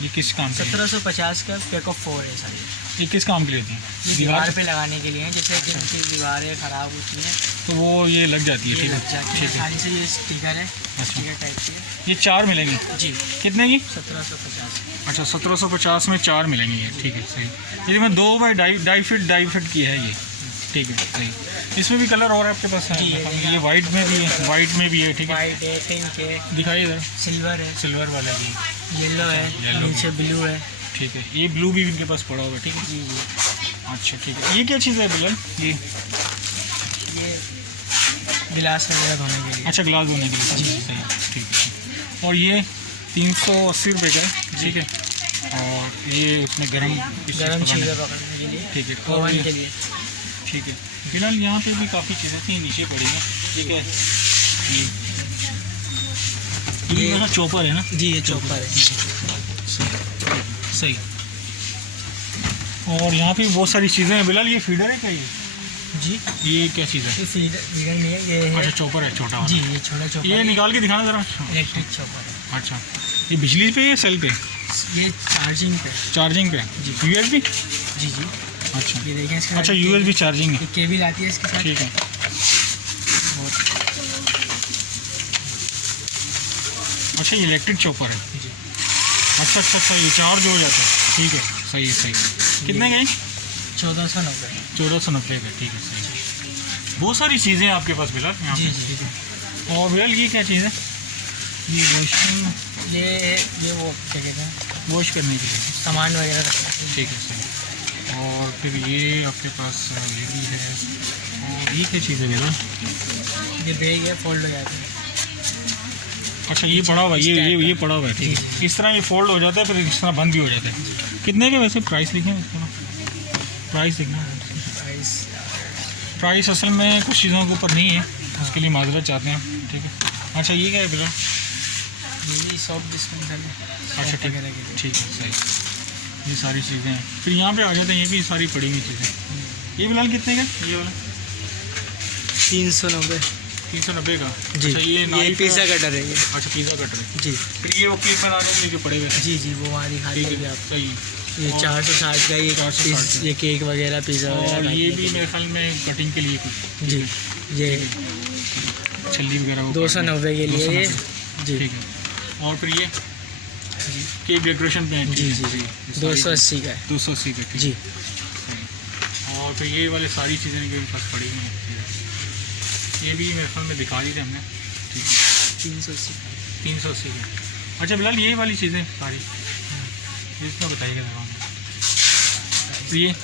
ये किस काम के लिए? 1750 का पैक ऑफ 4 है सारी। ये किस काम के लिए होती है? ये दीवार पे लगाने के लिए है, जैसे कि उनकी दीवारें ख़राब होती हैं तो वो ये लग जाती है, ये ठीक लग जाती है, है ठीक है। आसानी से। ये स्टिकर है, अच्छा, स्टिकर टाइप की है। ये 4 मिलेंगे जी कितने की? 1750। अच्छा 1750 में 4 मिलेंगे ये, ठीक है, सही। ये मैं 2 बाई 2 फीट की है ये, ठीक है, सही। इसमें भी कलर और आपके पास है? जी, ये वाइट में भी है, वाइट में भी है, ठीक है। वाइट है, पिंक है, दिखाइए इधर, सिल्वर है, सिल्वर वाला भी, येलो है, येलो नीचे ब्लू है। ठीक है। ये ब्लू भी इनके पास पड़ा हुआ है, ठीक है। जी जी अच्छा ठीक है। ये क्या चीज़ है बिलाल? ये गिलास वगैरह धोने के लिए। अच्छा ग्लास धोने के लिए, जी सही, ठीक है। और ये 380 रुपये का है, ठीक है। और ये उसमें गरम गरम चीज़ें पकड़ने के लिए, ठीक है। और ओवन ये के लिए। ठीक है। फिलहाल यहाँ पे भी काफ़ी चीज़ें थी नीचे पड़ी हैं, ठीक है। ये मेरा चॉपर है ना? जी ये चॉपर है। सही। और यहाँ पे बहुत सारी चीज़ें हैं बिलाल। ये फीडर है क्या ये? जी ये क्या चीज़ है? ये फीडर नहीं है, ये है। अच्छा चॉपर है, छोटा वाला। जी ये छोटा चॉपर ये है, निकाल के दिखाना ज़रा। इलेक्ट्रिक चॉपर है। अच्छा ये बिजली पे या सेल पे? ये चार्जिंग पे। चार्जिंग पे? जी। USB? जी जी अच्छा ये देखें इसके अच्छा साथ USB चार्जिंग है, ये केबल आती है इसके साथ। ठीक है। अच्छा ये इलेक्ट्रिक चॉपर है। जी अच्छा अच्छा अच्छा, ये चार्ज हो जाता है, ठीक है, सही है, सही। कितने का है? 1490। 1490 का, ठीक है, सही। बहुत सारी चीज़ें हैं आपके पास बिलाल यहाँ जी पे, जी ठीक है। और बिलाल ये क्या चीज़ है? ये वॉशिंग, ये वो क्या कहते हैं, वॉश करने के लिए, सामान वगैरह रखना है। ठीक है, सही। और फिर ये आपके पास ये भी है। और ये क्या चीज़ है बिलाल? ये बैग है, फोल्ड हो जाता है। अच्छा ये पड़ा हुआ है, ये पड़ा हुआ है, ठीक है। इस तरह ये फोल्ड हो जाता है, फिर इस तरह बंद भी हो जाता है। कितने के वैसे प्राइस लिखे हैं इसका? प्राइस लिखना है। प्राइस प्राइस असल में कुछ चीज़ों के ऊपर नहीं है, उसके लिए माजरत चाहते हैं, ठीक है। अच्छा ये क्या है बिलाल? ये भी सॉफ्ट डिस्पेंसर है। अच्छा ठीक वगैरह के लिए। ठीक है, सही। ये सारी चीज़ें हैं। फिर यहाँ पे आ जाते हैं, ये भी सारी पड़ी हुई चीज़ें। ये बिलाल कितने का? ये वाला 390। 390 का। जी अच्छा ये ये नाइफ पिज़्ज़ा है। कटर है ये। अच्छा पिज़्ज़ा कटर है। जी फिर ये वो केक बनाने के लिए जो पड़े हुए हैं। जी जी वो वहाँ दिखा ठीक देंगे है, आप। सही। ये और- 460 का, ये 460 ये केक वगैरह पिज़्ज़ा और वगैरह ये काटने भी के मेरे ख्याल में कटिंग के लिए कुछ लिए। जी ये छल्ली वगैरह वो 290 के लिए ये। जी। ठीक है। और फिर ये जी केक डेकोरेशन पे है। जी जी जी 280 का है 280 का। ठीक जी। है। और फिर ये वाले सारी चीज़ें इनके पास पड़ी हुई हैं। ये भी मेरे ख्याल में दिखा दी थी हमने। ठीक है। 380 का 380 का। अच्छा बिलाल ये वाली चीज़ें सारी इसमें बताइएगा ज़रा हमें। तो ये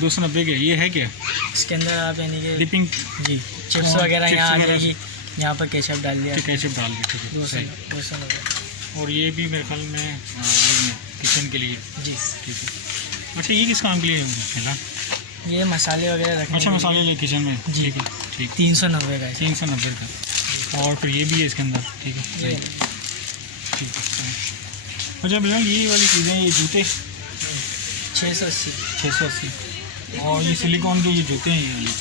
290 के ये है क्या? इसके अंदर आप यानी कि डिपिंग जी चिप्स हाँ, वगैरह चिप्स यहाँ आ वगैरह जाएगी, यहाँ पर केचप डाल दिया केचप डाल के। ठीक है 200 सही। 290 और ये भी मेरे ख्याल में वही है किचन के लिए। जी। ठीक है। अच्छा ये किस काम के लिए है फिलहाल? ये मसाले वगैरह रखने अच्छा के मसाले लिए लिए किचन में। जी। ठीक है ठीक। 390 का है 390 का। और फिर ये भी है इसके अंदर। ठीक है ये सही। ठीक है सही। अच्छा बिलाल ये वाली चीज़ें ये जूते 680 680। और ये सिलिकॉन के ये जूते हैं ये वाले।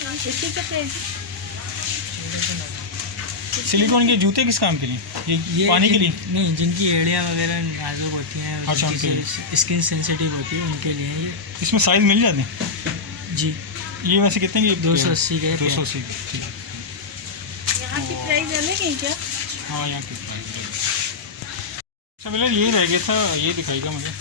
सिलिकॉन के जूते किस काम के लिए? ये पानी के लिए? नहीं, जिनकी एड़ियाँ वगैरह नाजुक होती हैं, अच्छा, उनके जिनकी स्किन सेंसिटिव होती है, उनके लिए ये। इसमें साइज़ मिल जाते हैं? जी ये वैसे कितने की? 280 के 280 के। ठीक है। यहाँ की प्राइस अलग है क्या? हाँ यहाँ की प्राइस। अच्छा बिलाल ये रह गया था, ये दिखाएगा मुझे।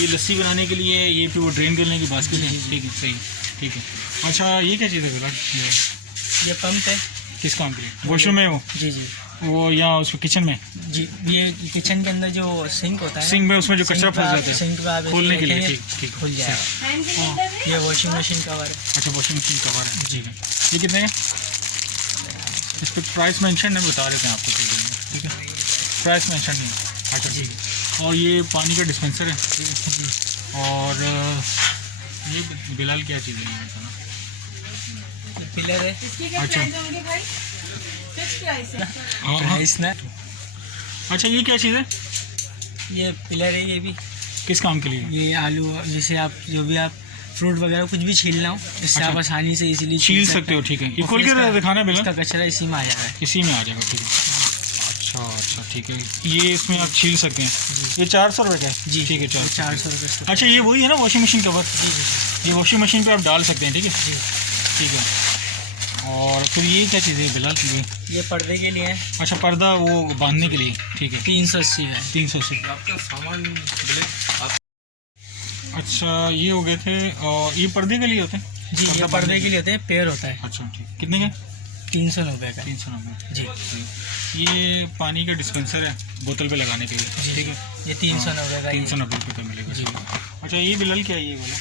ये लस्सी बनाने के लिए, ये फिर वो ड्रेन करने की बास्केट है। ठीक है सही। ठीक है। अच्छा ये क्या चीज़ है बिलाल? ये पंप है। किस काम के लिए? वॉशरूम में वो? जी जी वो या उस किचन में? जी। ये किचन के अंदर जो सिंक होता है, सिंक में उसमें जो कचरा फंस जाता है सिंक पे आप ऐसे खोलने के लिए। रखेंगे, ठीक ठीक खुल जाएगा। हैंड ग्राइंडर है? ये वॉशिंग मशीन कवर है। अच्छा वॉशिंग मशीन कवर है। ठीक है। ये कितने का? इस पर प्राइस मेंशन नहीं बता रहे थे आपको। ठीक है प्राइस मेंशन नहीं। अच्छा ठीक है। और ये पानी का डिस्पेंसर है। ठीक है जी। और ये बिलाल क्या चीज़ है बताना? ये पिलर है। इसकी क्या अच्छा। प्राइस होंगे भाई? फिक्स प्राइस है? हाँ हाँ। प्राइस ना, अच्छा ये क्या चीज़ है? ये पिलर है। ये भी किस काम के लिए? ये आलू, जैसे आप जो भी आप फ्रूट वगैरह कुछ भी छीलना हो, इससे अच्छा। आप आसानी से इजीली छील सकते हो। ठीक है। ये और खोल फिर के इसका- दिखाना बिलाल। इसका कचरा इसी में आ जाता है। इसी में आ जाएगा। ठीक है। अच्छा अच्छा ठीक है। ये इसमें आप छील सकते हैं। ये 400 रुपये का है? जी ठीक है 400 रुपये। अच्छा ये वही है ना वॉशिंग मशीन कवर? जी जी ये वॉशिंग मशीन पे आप डाल सकते हैं। ठीक है जी। ठीक है। और फिर ये क्या चीज़ है बिलाल? ये पर्दे के लिए है, अच्छा पर्दा वो बांधने के लिए। ठीक है 380 का है। 380। अच्छा ये हो गए थे। और ये पर्दे के लिए होते हैं? जी, ये बांधने पर्दे के लिए होते हैं, पेयर होता है। अच्छा ठीक। कितने का? 390 का है। 390। जी। ये पानी का डिस्पेंसर है बोतल पे लगाने के लिए। जी। ठीक है। ये 390 का है। 390 रुपये का मिलेगा। जी। अच्छा ये बिलाल क्या है ये वाला?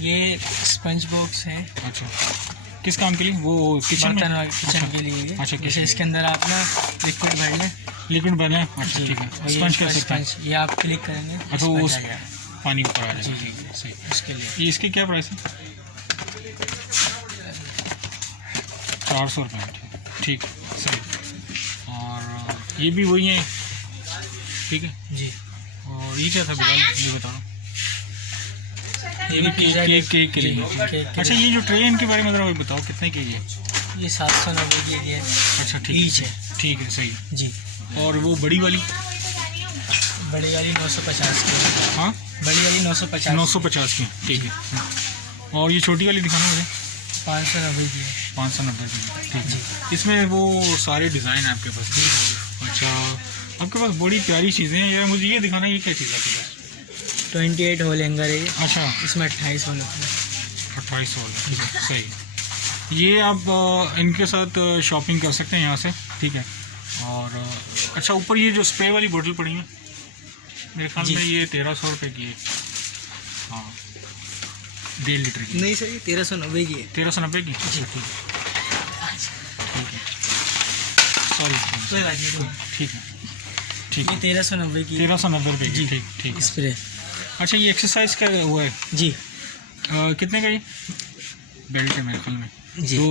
ये स्पंज बॉक्स है, अच्छा किस काम के लिए? वो किचन में? बर्तन किचन अच्छा। के लिए ये। अच्छा, जैसे किचन। इसके अंदर आप ना लिक्विड भर लें। लिक्विड बने। अच्छा जी। ठीक है। और ये स्पंज कर इसका सकते हैं? स्पंज, ये आप क्लिक करेंगे, अच्छा स्पंज वो आ उस जाएगा। पानी ऊपर आ जी जाएगा। जी, ठीक है सही। उसके लिए। ये इसकी क्या प्राइस है? 400 रुपये। ठीक है सही। और ये भी वही है। ठीक है। जी। और ये क्या था बिलाल ये बता रहा हूँ? ये भी पिज़्ज़ा केक के लिए। जी, केक के अच्छा लिए। ये जो ट्रे है इनके बारे में ज़रा बताओ कितने की है? ये 790 की है। अच्छा ठीक ईच है। है। ठीक है सही। जी। और वो बड़ी वाली? बड़ी वाली 950 की है। हाँ बड़ी वाली 950 950 की। ठीक है। और ये छोटी वाली दिखाना मुझे। 590 की है। 590 की। ठीक है। इसमें वो सारे डिज़ाइन है आपके पास? अच्छा आपके पास बड़ी प्यारी चीज़ें हैं यार। मुझे ये दिखाना ये क्या चीज़ है आपके पास? 28 होल हैंगर है ये। अच्छा इसमें 28 होल होते हैं। 28 वाला। ठीक है सही। ये आप इनके साथ शॉपिंग कर सकते हैं यहाँ से। ठीक है। और अच्छा ऊपर ये जो स्प्रे वाली बोतल पड़ी है मेरे ख्याल जी। में ये 1300 रुपये की है। हाँ 1.5 लीटर की। नहीं सर, ये 1390 की है। 1390 की? अच्छा ठीक है। सॉरी कोई बात नहीं। ठीक है ठीक ये है। 1390 की है। 1390 रुपये की। जी। ठीक ठीक है। स्प्रे। अच्छा ये एक्सरसाइज का हुआ है जी कितने का ये? बेल्ट है मेरे ख्याल में। जी। दो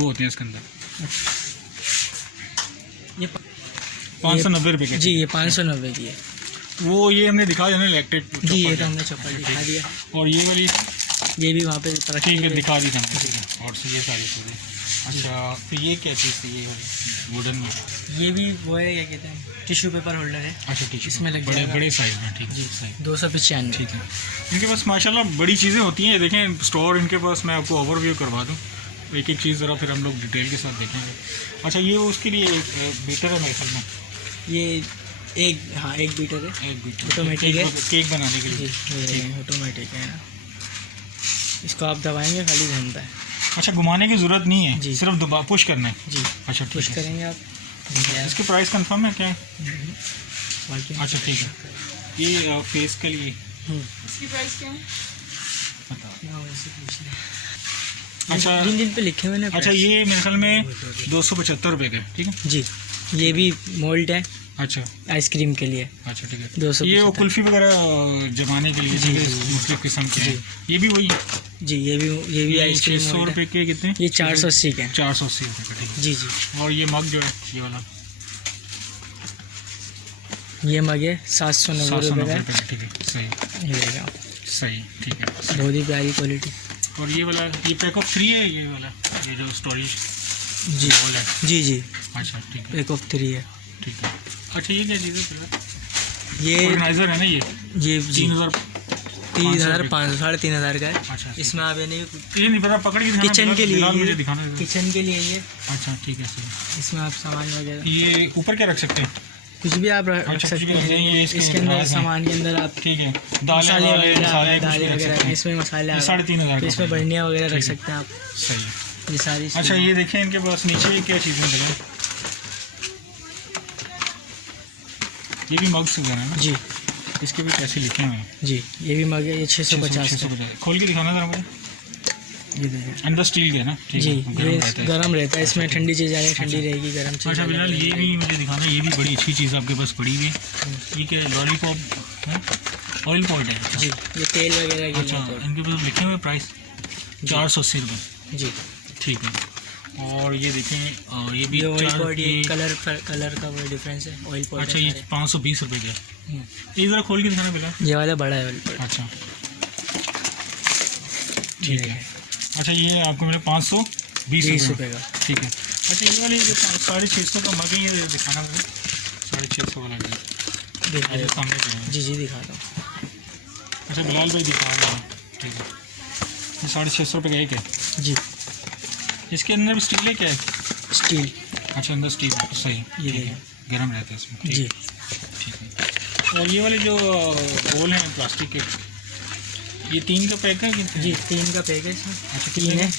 होते हैं इसके अंदर। ये 590 रुपये का। जी, ये 590 की है। वो ये हमने दिखा दिया ना लैक्टेड जी, ये तो हमने चप्पल दिखा दिया। और ये वाली? ये भी वहाँ पे रखी ठीक है हुई दिखा दी हमने। ठीक है। और ये सारी चीज़ें। अच्छा फिर ये क्या चीज़ थी ये वाली वुडन में? ये भी वो है, क्या कहते हैं, टिश्यू पेपर होल्डर है। अच्छा ठीक है। इसमें लग बड़े जाएगा। बड़े साइज में। ठीक जी है सही। 295। ठीक है। इनके पास माशाल्लाह बड़ी चीज़ें होती हैं। देखें स्टोर इनके पास, मैं आपको ओवरव्यू करवा दूँ एक एक चीज़ ज़रा, फिर हम लोग डिटेल के साथ देखेंगे। अच्छा ये उसके लिए बीटर है मेरे ख्याल में। ये एक बीटर है। एक बीट ऑटोमेटिक है। केक बनाने के जी लिए। ये ऑटोमेटिक है ना, इसको आप दबाएंगे खाली घूमता है। अच्छा, घुमाने की ज़रूरत नहीं है, जी। सिर्फ दबा पुश करना है। जी अच्छा पुश ठीक है। करेंगे आप। इसकी प्राइस कंफर्म है क्या है? बाकी अच्छा ठीक है। ये फेस के लिए इसकी प्राइस क्या है? अच्छा जिन जिन पे लिखे हुए ना अच्छा, ये मेरे ख्याल में 275 रुपये का है, ठीक है। जी, ये भी मोल्ड है अच्छा आइसक्रीम के लिए। अच्छा ठीक है। 275 ये वो कुल्फ़ी वगैरह जमाने के लिए जी, जी, जी, मुख्तलिफ किस्म के हैं। जी। ये भी वही जी ये भी ये आइसक्रीम 600 मोल्ड है। रुपये के कितने? ये 480 के हैं। 480 रुपये का, ठीक है। जी जी, और ये मग जो है ये वाला ये मग है 790 790 रुपये रुपये का, ठीक है। सही ये रहेगा। सही, ठीक है। बहुत ही प्यारी क्वालिटी। और ये वाला ये पैक ऑफ 3 है, ये वाला ये जो स्टोरेज जी बॉल है। जी जी, अच्छा ठीक है, एक ऑफ 3 है ठीक है। अच्छा, ये क्या चीज़ है? ये। ऑर्गेनाइजर है ना ये? जी 3000 3,500 3,500 का है। अच्छा, इसमें आप यानी ये नहीं पता, पकड़ के दिखाना। किचन के लिए बिलाल मुझे ये, दिखाना है। किचन के लिए ये। अच्छा ठीक है, सही। इसमें आप सामान वगैरह ये ऊपर क्या रख सकते हैं? कुछ भी आप रख अच्छा, सकते कुछ भी रख देंगे, हैं। इसके इसके अंदर अंदर सामान के अंदर आप ठीक है। मसाले वगैरह दालें वगैरह, हैं। इसमें मसाले ये 3,500 तो इसमें बढ़िया वगैरह रख ठीक है। सकते हैं आप। सही। ये सारी अच्छा, ये देखिए इनके पास नीचे क्या चीज़ में लगा, ये भी मग्स वगैरह है ना? जी इसके भी पैसे लिखे हुए हैं। जी, ये भी मग है, ये 650 का। 650। खोल के दिखाना ज़रा मुझे। ये देखिए अंदर स्टील के ना? ठीक जी, है, ये रहता है। गर्म रहता है। इसमें ठंडी चीज़ आएगी, ठंडी रहेगी, गर्म चीज़ अच्छा बिलाल, ये भी मुझे दिखाना, ये भी बड़ी अच्छी चीज़ आपके पास पड़ी हुई है। ये क्या है? लॉलीपॉप है, ऑयल पॉट है। जी, ये तेल वगैरह के अच्छा, लिए तो। इनके पास लिखे हुए प्राइस 480 रुपये, जी, ठीक है। और ये देखें, और ये भी ये ऑयल 4 पॉट, ये कलर का वो डिफरेंस है। ऑयल पॉट अच्छा, ये 520 रुपये का है। हम्म। ये ज़रा खोल के दिखाना बिलाल। ये वाला बड़ा है ऑयल पॉट। अच्छा ठीक है। अच्छा, ये आपको मिला 520 20 रुपये रुपये का। ठीक है। अच्छा, ये वाली जो 650 का मग है, ये दिखाना मुझे। 650 वाला जी, दिखा ये दो। सामने पे है। जी जी, दिखाता हूँ। अच्छा, बिलाल भाई दिखा रहे हैं, ठीक है। ये 650 रुपये का एक है। जी, इसके अंदर भी स्टील है क्या है? स्टील। अच्छा, अंदर स्टील है, सही, ये ठीक है। देखिए। गर्म रहता है इसमें, ठीक जी, है, ठीक है। और ये वाले जो बोल हैं प्लास्टिक के, ये 3 का पैक है कितने? जी 3 का पैक है इसमें। अच्छा, 3 है,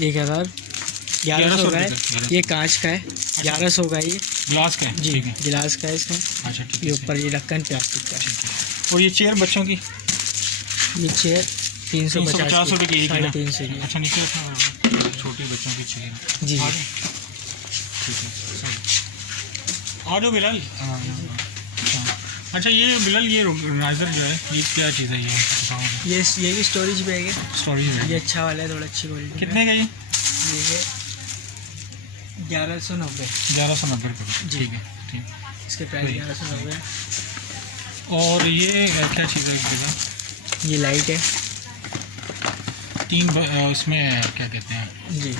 1100 का है। 1100 ये कांच का है, 1100 का है ये। ग्लास का है, जी, ठीक है। गिलास का है इसमें। अच्छा ठीक ये है, ऊपर ये ढक्कन प्लास्टिक का है। ठीक है। और ये चेयर बच्चों की ये चेयर 350 रुपये की एक है ना? 350 की। अच्छा, नीचे रखना, छोटे बच्चों की चेयर। जी आ जी, जाओ। ठीक है, सही। आ जाओ बिलाल। अच्छा, ये बिलाल, ये ऑर्गेनाइजर जो है, ये क्या चीज़ है? ये बताओ मुझे। ये भी स्टोरेज बैग है। स्टोरेज है। ये अच्छा वाला है, थोड़ा अच्छी क्वालिटी। कितने का ये? ये है 1190। 1190 रुपये का, जी। ठीक है, ठीक। इसके प्राइस 1190 है। और ये क्या चीज़ है बिलाल? ये लाइट है। 3 इसमें क्या कहते हैं? जी,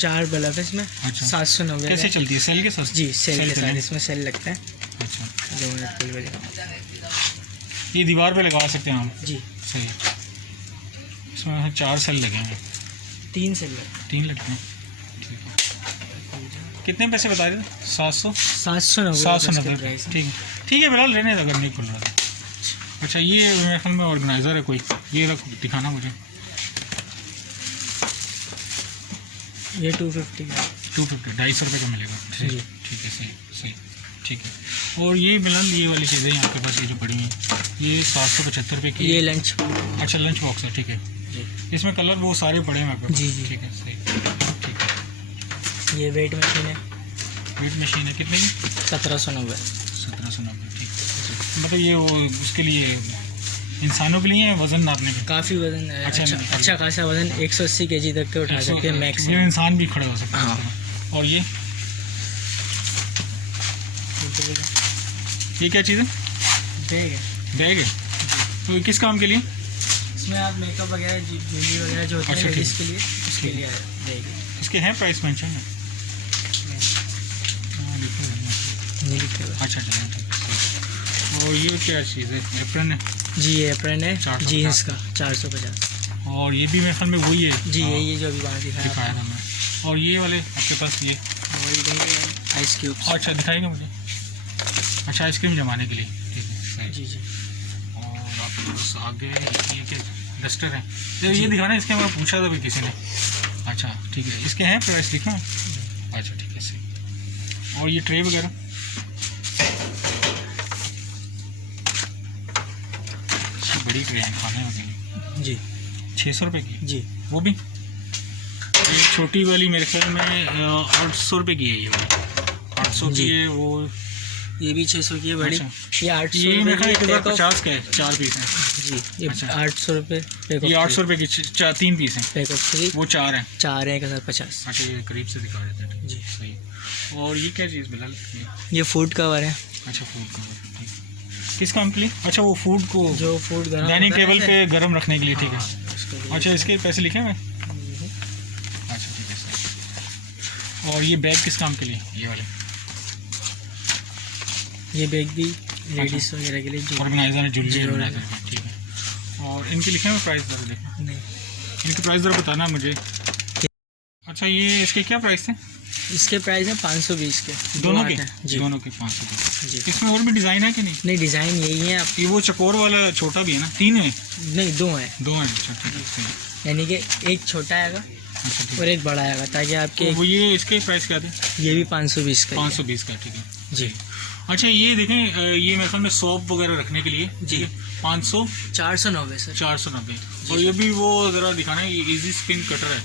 4 बल्ब है इसमें। अच्छा। 790 कैसे का। चलती है? सेल के साथ? जी, सेल के चले। साथ इसमें सेल लगता है। अच्छा, 2 मिनट के लिए। ये दीवार पे लगा सकते हैं हम? जी, सही। इसमें 4 सेल लगे हैं। 3 सेल लगता 3 लगते हैं, ठीक है। कितने पैसे बता रहे थे? 700? है। 790 790 प्राइस है। ठीक है, ठीक है बिलाल, रहने दो अगर नहीं खुल रहा था। अच्छा, ये मेरे ख्याल में ऑर्गेनाइज़र है कोई, ये रख दिखाना मुझे। ये 250 का। 250, 250 रुपये का मिलेगा। जी। ठीक है, सही सही, ठीक है। और ये बिलाल, ये वाली चीज़ें यहाँ आपके पास ये जो पड़ी हैं, ये 775 रुपये की। ये लंच। अच्छा, लंच बॉक्स है, ठीक है। जी, इसमें कलर वो सारे पड़े हैं आपके पास? जी, जी। ठीक है, सही, ठीक है। ये वेट मशीन है। वेट मशीन है, कितने की? 1790। 1790, ठीक है। मतलब ये वो उसके लिए इंसानों के लिए है, वज़न नापने में? काफ़ी वजन है। अच्छा, अच्छा खासा वजन 180 kg तक के उठा सकते हैं मैक्स। ये इंसान भी खड़े हो सकते हैं। हाँ। और ये क्या चीज़ है? बैग है। बैग है, तो ये किस काम के लिए? इसमें आप मेकअप वगैरह ज्वेलरी वगैरह जो होता अच्छा, है ठीक। लेडीज़ के लिए, उसके लिए बैग है। इसके हैं प्राइस मेंशन है? हाँ, लिखे हुए हैं। नहीं लिखे हुए। अच्छा, चलिए, ठीक है। और ये क्या चीज़ है? एप्रन है? जी, ये एप्रन है 450 जीन्स का, 450। और ये भी मेरे ख्याल में वही है। जी, हाँ, ये जो अभी बाहर दिखाया दिखाया था मैं। और ये वाले आपके पास ये? आपको, आइस क्यूब्स। अच्छा, दिखाएगा मुझे। अच्छा आइसक्रीम जमाने के लिए, ठीक है सही। जी जी। और आपके पास आगे ये क्या डस्टर है, तो ये दिखाना, इसके मैं पूछा था भी किसी ने। अच्छा ठीक है, इसके हैं प्राइस लिखे हैं? अच्छा ठीक है सही। और ये ट्रे वगैरह, बड़ी ट्रे हैं खाने वगैरह जी 600 रुपये की, जी। वो भी। ये छोटी वाली मेरे ख्याल में 800 रुपये की है, ये वाली 800 की जी। है। वो ये भी 600 की है बड़ी। अच्छा। ये 800 ये मेरे ख्याल रुपये 1050 का है, 4 पीस हैं। जी। ये अच्छा। 800 रुपये ये 800 रुपये की 3 पीस हैं, पैक ऑफ 3, वो 4 हैं। 4 है 1050। अच्छा ये करीब से दिखा देते हैं, जी। सही। और ये क्या चीज़ बिलाल? ये फूड कवर है, अच्छा फूड कवर, ठीक। किस काम के लिए? अच्छा वो फूड को जो फूड गर्म डाइनिंग होता है टेबल ना पे गर्म रखने के लिए, ठीक है। हाँ, उसके लिए। अच्छा इसके पैसे लिखे हुए हैं? अच्छा ठीक है सही। और ये बैग किस काम के लिए, ये वाले? ये बैग भी लेडीज़ वगैरह के लिए जो ऑर्गेनाइजर है, ज्वेलरी ज्वेलरी। ऑर्गेनाइजर, ठीक है। और इनके लिखे हुए प्राइस ज़रा देखना, नहीं, इनके प्राइस ज़रा बताना मुझे। अच्छा ये इसके क्या प्राइस थे? इसके प्राइस है 520 के दोनों के? आते हैं। जी दोनों के 500। जी। इसमें और भी डिज़ाइन है कि नहीं? नहीं, डिज़ाइन यही है आप। ये वो चकोर वाला छोटा भी है ना? 3 है? नहीं, 2 हैं, 2 हैं, अच्छा ठीक है सही। यानी कि एक छोटा आएगा अच्छा ठीक और है। एक बड़ा आएगा, ताकि आपके तो वो ये इसके प्राइस क्या थे? ये भी 520 का ही है। 520 का, ठीक है जी। अच्छा ये देखें, ये मेरे ख्याल में सॉप वगैरह रखने के लिए, जी। 500 490 सर। 490। और ये भी वो ज़रा दिखाना है, ये इजी स्पिन कटर है।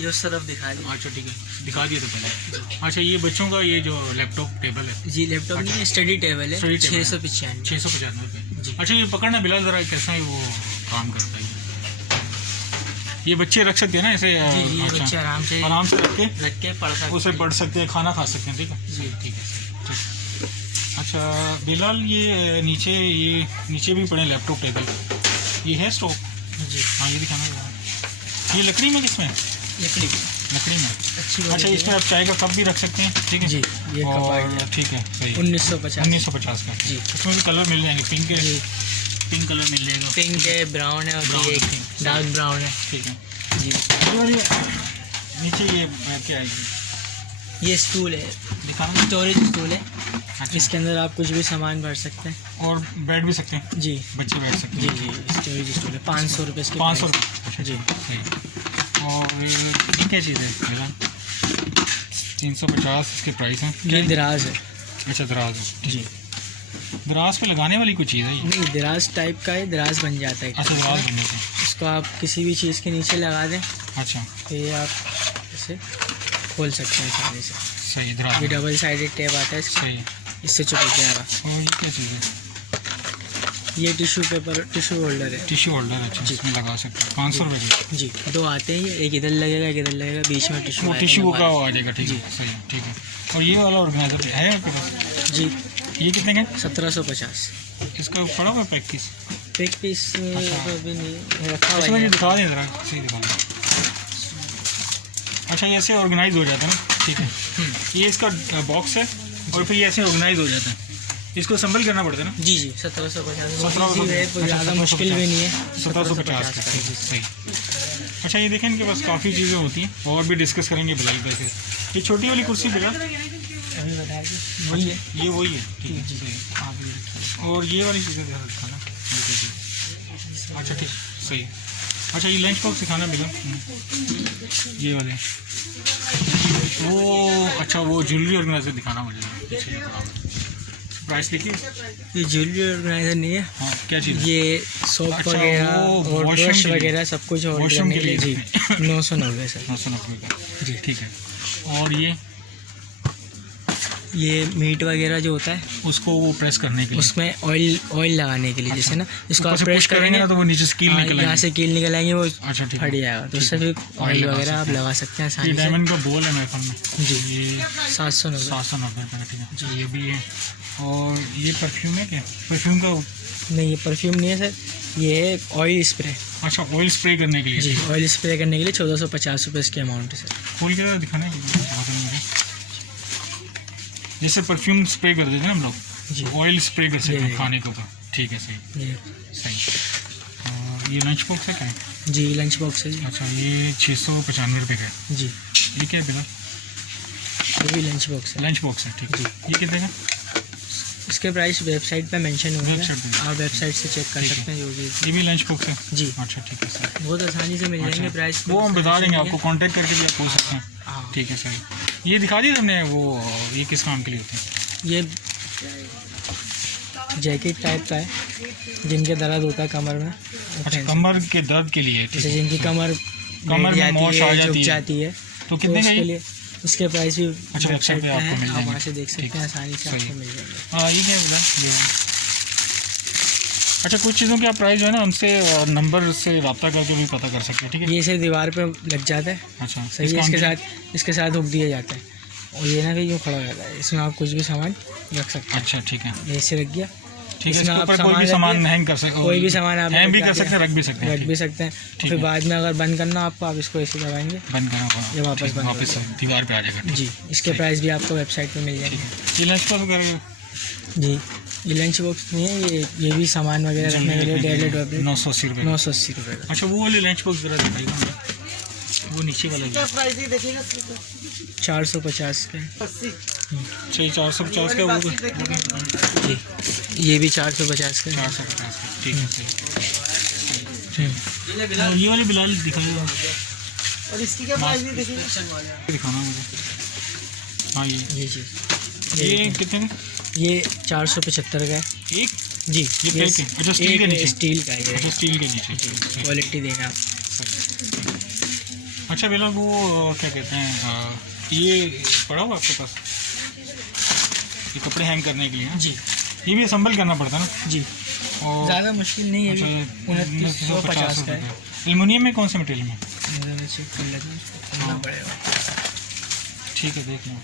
ये उस तरफ दिखा दी। अच्छा ठीक है, दिखा दिया तो पहले। अच्छा ये बच्चों का ये जो लैपटॉप टेबल है, जी, लैपटॉप नहीं है, स्टडी टेबल है, स्टडी टेबल है। 695। 695 जी। रुपये। अच्छा ये पकड़ना बिलाल ज़रा, कैसा है वो काम करता है? ये बच्चे रख सकते हैं ना ऐसे? जी जी, ये अच्छा, बच्चे आराम से रख के पढ़ सकते उसे हैं। पढ़ सकते हैं, खाना खा सकते हैं, ठीक है जी। ठीक है ठीक। अच्छा बिलाल ये नीचे भी पड़े लैपटॉप टेबल, ये है स्टॉक? जी। हाँ ये दिखाना जरा। ये लकड़ी में किसमें? लकड़ी की लकड़ी में। अच्छी अच्छा क्वालिटी इसमें आप चाय का कप भी रख सकते हैं, ठीक है जी, ये कप आ और गया। ठीक है सही। 1950। 1950 का जी। इसमें भी कलर मिल जाएंगे, जी, पिंक कलर मिल जाएगा, पिंक है, ब्राउन है, और Brown, ये एक pink, डार्क ब्राउन है। ठीक है। जी। और ये नीचे ये क्या है, ये स्टूल है, दिखाना। स्टोरेज स्टूल है। अच्छा इसके अंदर आप कुछ भी सामान भर सकते हैं। और बैठ भी सकते हैं, जी बच्चे बैठ सकते जी हैं। जी, स्टोरेज स्टूल है, 500 रुपये इसके 500 प्राइस। रुपये, जी। सही। और ये क्या चीज़ है मेरा? 350 इसके प्राइस हैं। ये दराज है। अच्छा दराज है, जी। दराज पे लगाने वाली कोई चीज़ है ये? नहीं, दराज टाइप का है, दराज बन जाता है। अच्छा दराज बनने से। इसको आप किसी भी चीज़ के नीचे लगा दें अच्छा तो ये आप इसे खोल सकते हैं आसानी से। सही, दराज ये डबल साइडेड टेप आता है इसका, सही। इससे चिपक जाएगा। और ये क्या चीज़ है? ये टिश्यू होल्डर है। टिश्यू होल्डर, अच्छा जी। इसमें लगा सकते हैं, 500 रुपये की। जी, 2 आते हैं, एक इधर लगेगा, एक इधर लगेगा, बीच में टिश्यू वो आएगा, टिश्यू लंबा का वो आ जाएगा, ठीक है जी। सही ठीक है। और ये वाला ऑर्गेनाइजर है आपके पास? है। जी, ये कितने का? 1750। इसका पड़ा हुआ पैक पीस? एक पीस अच्छा। अभी नहीं रखा हुआ इसमें ये है। दिखा दें ज़रा, सही दिखा दें। अच्छा ये ऐसे ऑर्गेनाइज हो जाता है ना, ठीक है। ये इसका बॉक्स है और फिर ये ऐसे ऑर्गेनाइज हो जाता है, इसको संभल करना पड़ता है ना? जी जी, 1750 1750 है, कोई ज़्यादा मुश्किल भी नहीं है। 1750 का, सही। अच्छा ये देखें इनके पास काफ़ी चीज़ें होती हैं, और भी डिस्कस करेंगे बिलाल भाई से। ये छोटी वाली कुर्सी बिलाल अभी बता दें, वही है। ये वही है, ठीक है सही। और ये वाली चीज़ें ध्यान रखना। अच्छा ठीक सही। अच्छा ये लंच बॉक्स दिखाना बिलाल, ये वाले वो। अच्छा वो ज्वेलरी ऑर्गेनाइजर दिखाना मुझे, प्राइस लिखिए। ये ज्वेलरी ऑर्गेनाइजर नहीं है, हाँ क्या चीज़ है? ये सोप अच्छा, वगैरह वो और वॉशरूम ब्रश के लिए। वगैरह सब कुछ होल्ड वॉशरूम करने के के लिए। लिए। जी, 990 सर। 990 का, जी ठीक है। और ये मीट वगैरह जो होता है, उसको वो प्रेस करने के लिए, उसमें ऑयल लगाने के लिए, जैसे ना इसको ऊपर आप से प्रेस पुश करेंगे करेंगे ना तो वो नीचे से कील हाँ, निकल यहाँ आएंगे। से कील निकल आएंगे, वो अच्छा ठीक फट है। जाएगा, तो उससे ठीक फिर ऑयल ऑयल लगा वगैरह आप सकते हैं। लगा सकते हैं ये आसानी से। डायमंड का बोल है मेरे ख्याल में, जी, ये 790। 790 रुपये का, ठीक है जी। ये भी है। और ये परफ्यूम है क्या? परफ्यूम का? नहीं, ये परफ्यूम नहीं है सर, ये है ऑयल स्प्रे। अच्छा ऑयल स्प्रे करने के लिए, जी, ऑयल स्प्रे करने के लिए 1450 रुपये इसकी अमाउंट है सर। खोल के दिखाना है जैसे परफ्यूम स्प्रे कर देते हैं हम लोग, जी, ऑयल स्प्रे कर सकते हैं ये। खाने के ऊपर, ठीक है सही ये सही। और ये लंच बॉक्स है क्या है? जी, लंच बॉक्स है जी। अच्छा ये 695 रुपये का है। जी, ये क्या है बिना? ये भी लंच बॉक्स है। लंच बॉक्स है, ठीक है। ये कितने का? इसके प्राइस वेबसाइट पे मेंशन हुए वेबसाइट पे। हैं, आप वेबसाइट से चेक कर ठीक है। सकते हैं जो भी। ये भी लंच बॉक्स है? जी अच्छा ठीक है सर। बहुत आसानी से मिल जाएंगे अच्छा। प्राइस। वो हम बता देंगे आपको, कांटेक्ट करके भी आप पूछ सकते हैं। हाँ। ठीक है सर। ये दिखा दिया तुमने वो, ये किस काम के लिए होते हैं? ये जैकेट टाइप का है, जिनके दर्द होता है कमर में। अच्छा, कमर के दर्द के लिए। जैसे जिनकी कमर कमर बैठ में मोच आ झुक जाती है। जाती है, तो कितने का उसके ये? लिए इसके प्राइस भी अच्छा, वेबसाइट पे आपको मिल आप जाएंगे। वहाँ से देख ठीक सकते है। हैं, आसानी से सही। आपको मिल जाएंगे। हाँ, ये क्या बोला ये? अच्छा, कुछ चीज़ों के आप प्राइस जो है ना उनसे नंबर से रब्ता करके भी पता कर सकते हैं। ठीक है। ये सिर्फ दीवार पे लग जाता है, अच्छा, सही है। इसका हम- इसके साथ हुक दिया जाता है, और ये ना कि यूँ खड़ा हो जाता है। इसमें आप कुछ भी सामान रख सकते हैं। अच्छा ठीक है। ये ऐसे रख गया, ठीक है, इसमें इसके आप ऊपर कोई सामान भी रख सामान दिया, हैंग कर सकते, कोई भी सामान आप हैंग भी रख कर दिया, सकते हैं, रख भी सकते हैं। रख भी सकते हैं। ठीक फिर है। बाद में अगर बंद करना आपको, आप इसको ऐसे दबाएंगे, बंद करना ये वापस बंद हो वापस दीवार पे आ जाएगा। ठीक जी। इसके सही। प्राइस भी आपको वेबसाइट पे मिल ठीक जाएंगे। है। ये लंच बॉक्स वगैरह जी, ये लंच बॉक्स नहीं है, ये भी सामान वगैरह रखने के लिए टैबलेट वैबलेट 980 रुपये। 980 रुपये का। अच्छा, वो वाले लंच बॉक्स ज़रा दिखाइएगा मुझे, वो नीचे वाला भी। प्राइस ही देखिएगा 450 का। 80। चाहिए 450 का, वो भी जी, ये भी 450 का है। 450 का। ठीक है सही। ये वाली बिलाल दिखाइएगा, और इसकी क्या प्राइस ही देखिएगा। दिखाना मुझे। हाँ, ये चीज़ ये कितने का? ये 475 का है एक? जी। ये पैक है? अच्छा, स्टील के नीचे? स्टील का अच्छा, ये स्टील के नीचे। सही। क्वालिटी देना आप। अच्छा बिलाल, वो क्या कहते हैं, ये पड़ा हुआ आपके पास, ये कपड़े हैंग करने के लिए है? जी ये भी असम्बल करना पड़ता है ना? जी, और ज़्यादा मुश्किल नहीं है। अच्छा, 2950 का है। एल्युमिनियम में कौन से मटेरियल में? मेरा चेक कर लेते हैं, उसको खोलना पड़ेगा। ठीक है, देख लो।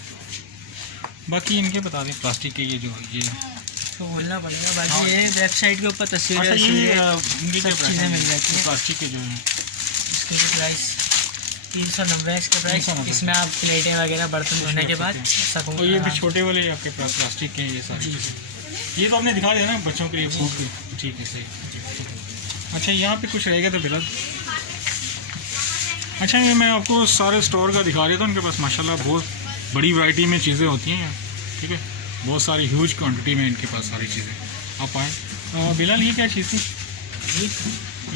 बाकी इनके बता दें, प्लास्टिक के ये जो ये। तो बोलना पड़ेगा। हाँ। बाकी ये वेबसाइट के ऊपर अच्छा, तस्वीरें ये इनकी क्या सब प्राइस चीज़ें है? मिल जाती हैं। प्लास्टिक के जो है। इसके भी प्राइस 390 है इसका प्राइस। 390। इसमें आप प्लेटें वगैरह बर्तन धोने के बाद सकूँ। और ये भी छोटे वाले आपके पास प्लास्टिक के हैं ये सारी चीज़ें। ये तो आपने दिखा दिया ना बच्चों के लिए, फूड के। ठीक है सही। अच्छा, यहाँ पे कुछ रहेगा तो बिलाल। अच्छा, ये मैं आपको सारे स्टोर का दिखा देता हूँ। उनके पास माशाल्लाह बहुत बड़ी वैरायटी में चीज़ें होती हैं। ठीक है, बहुत सारी ह्यूज क्वांटिटी में इनके पास सारी चीज़ें। आप आएँ। बिलाल, ये क्या चीज़ थी?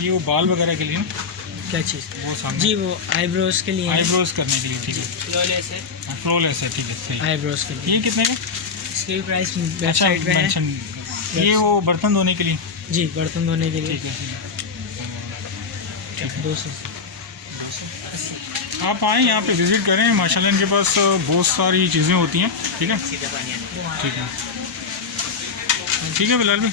ये वो बाल वगैरह के लिए ना? क्या चीज़? वो सामने जी, वो आईब्रोज के लिए। आईब्रोज करने के लिए। ठीक है, फ्लॉलेस है, फ्लॉलेस है। ठीक है सही। आईब्रोज के लिए। ये कितने का? इसकी भी प्राइस अच्छा, वेबसाइट पे है। मेंशन। ये वो बर्तन धोने के लिए। जी, बर्तन धोने के लिए ठीक है। 200। आप आएँ यहाँ पे विज़िट करें, माशाल्लाह इनके पास बहुत सारी चीज़ें होती हैं। ठीक है, ठीक है, ठीक है बिलाल भाई।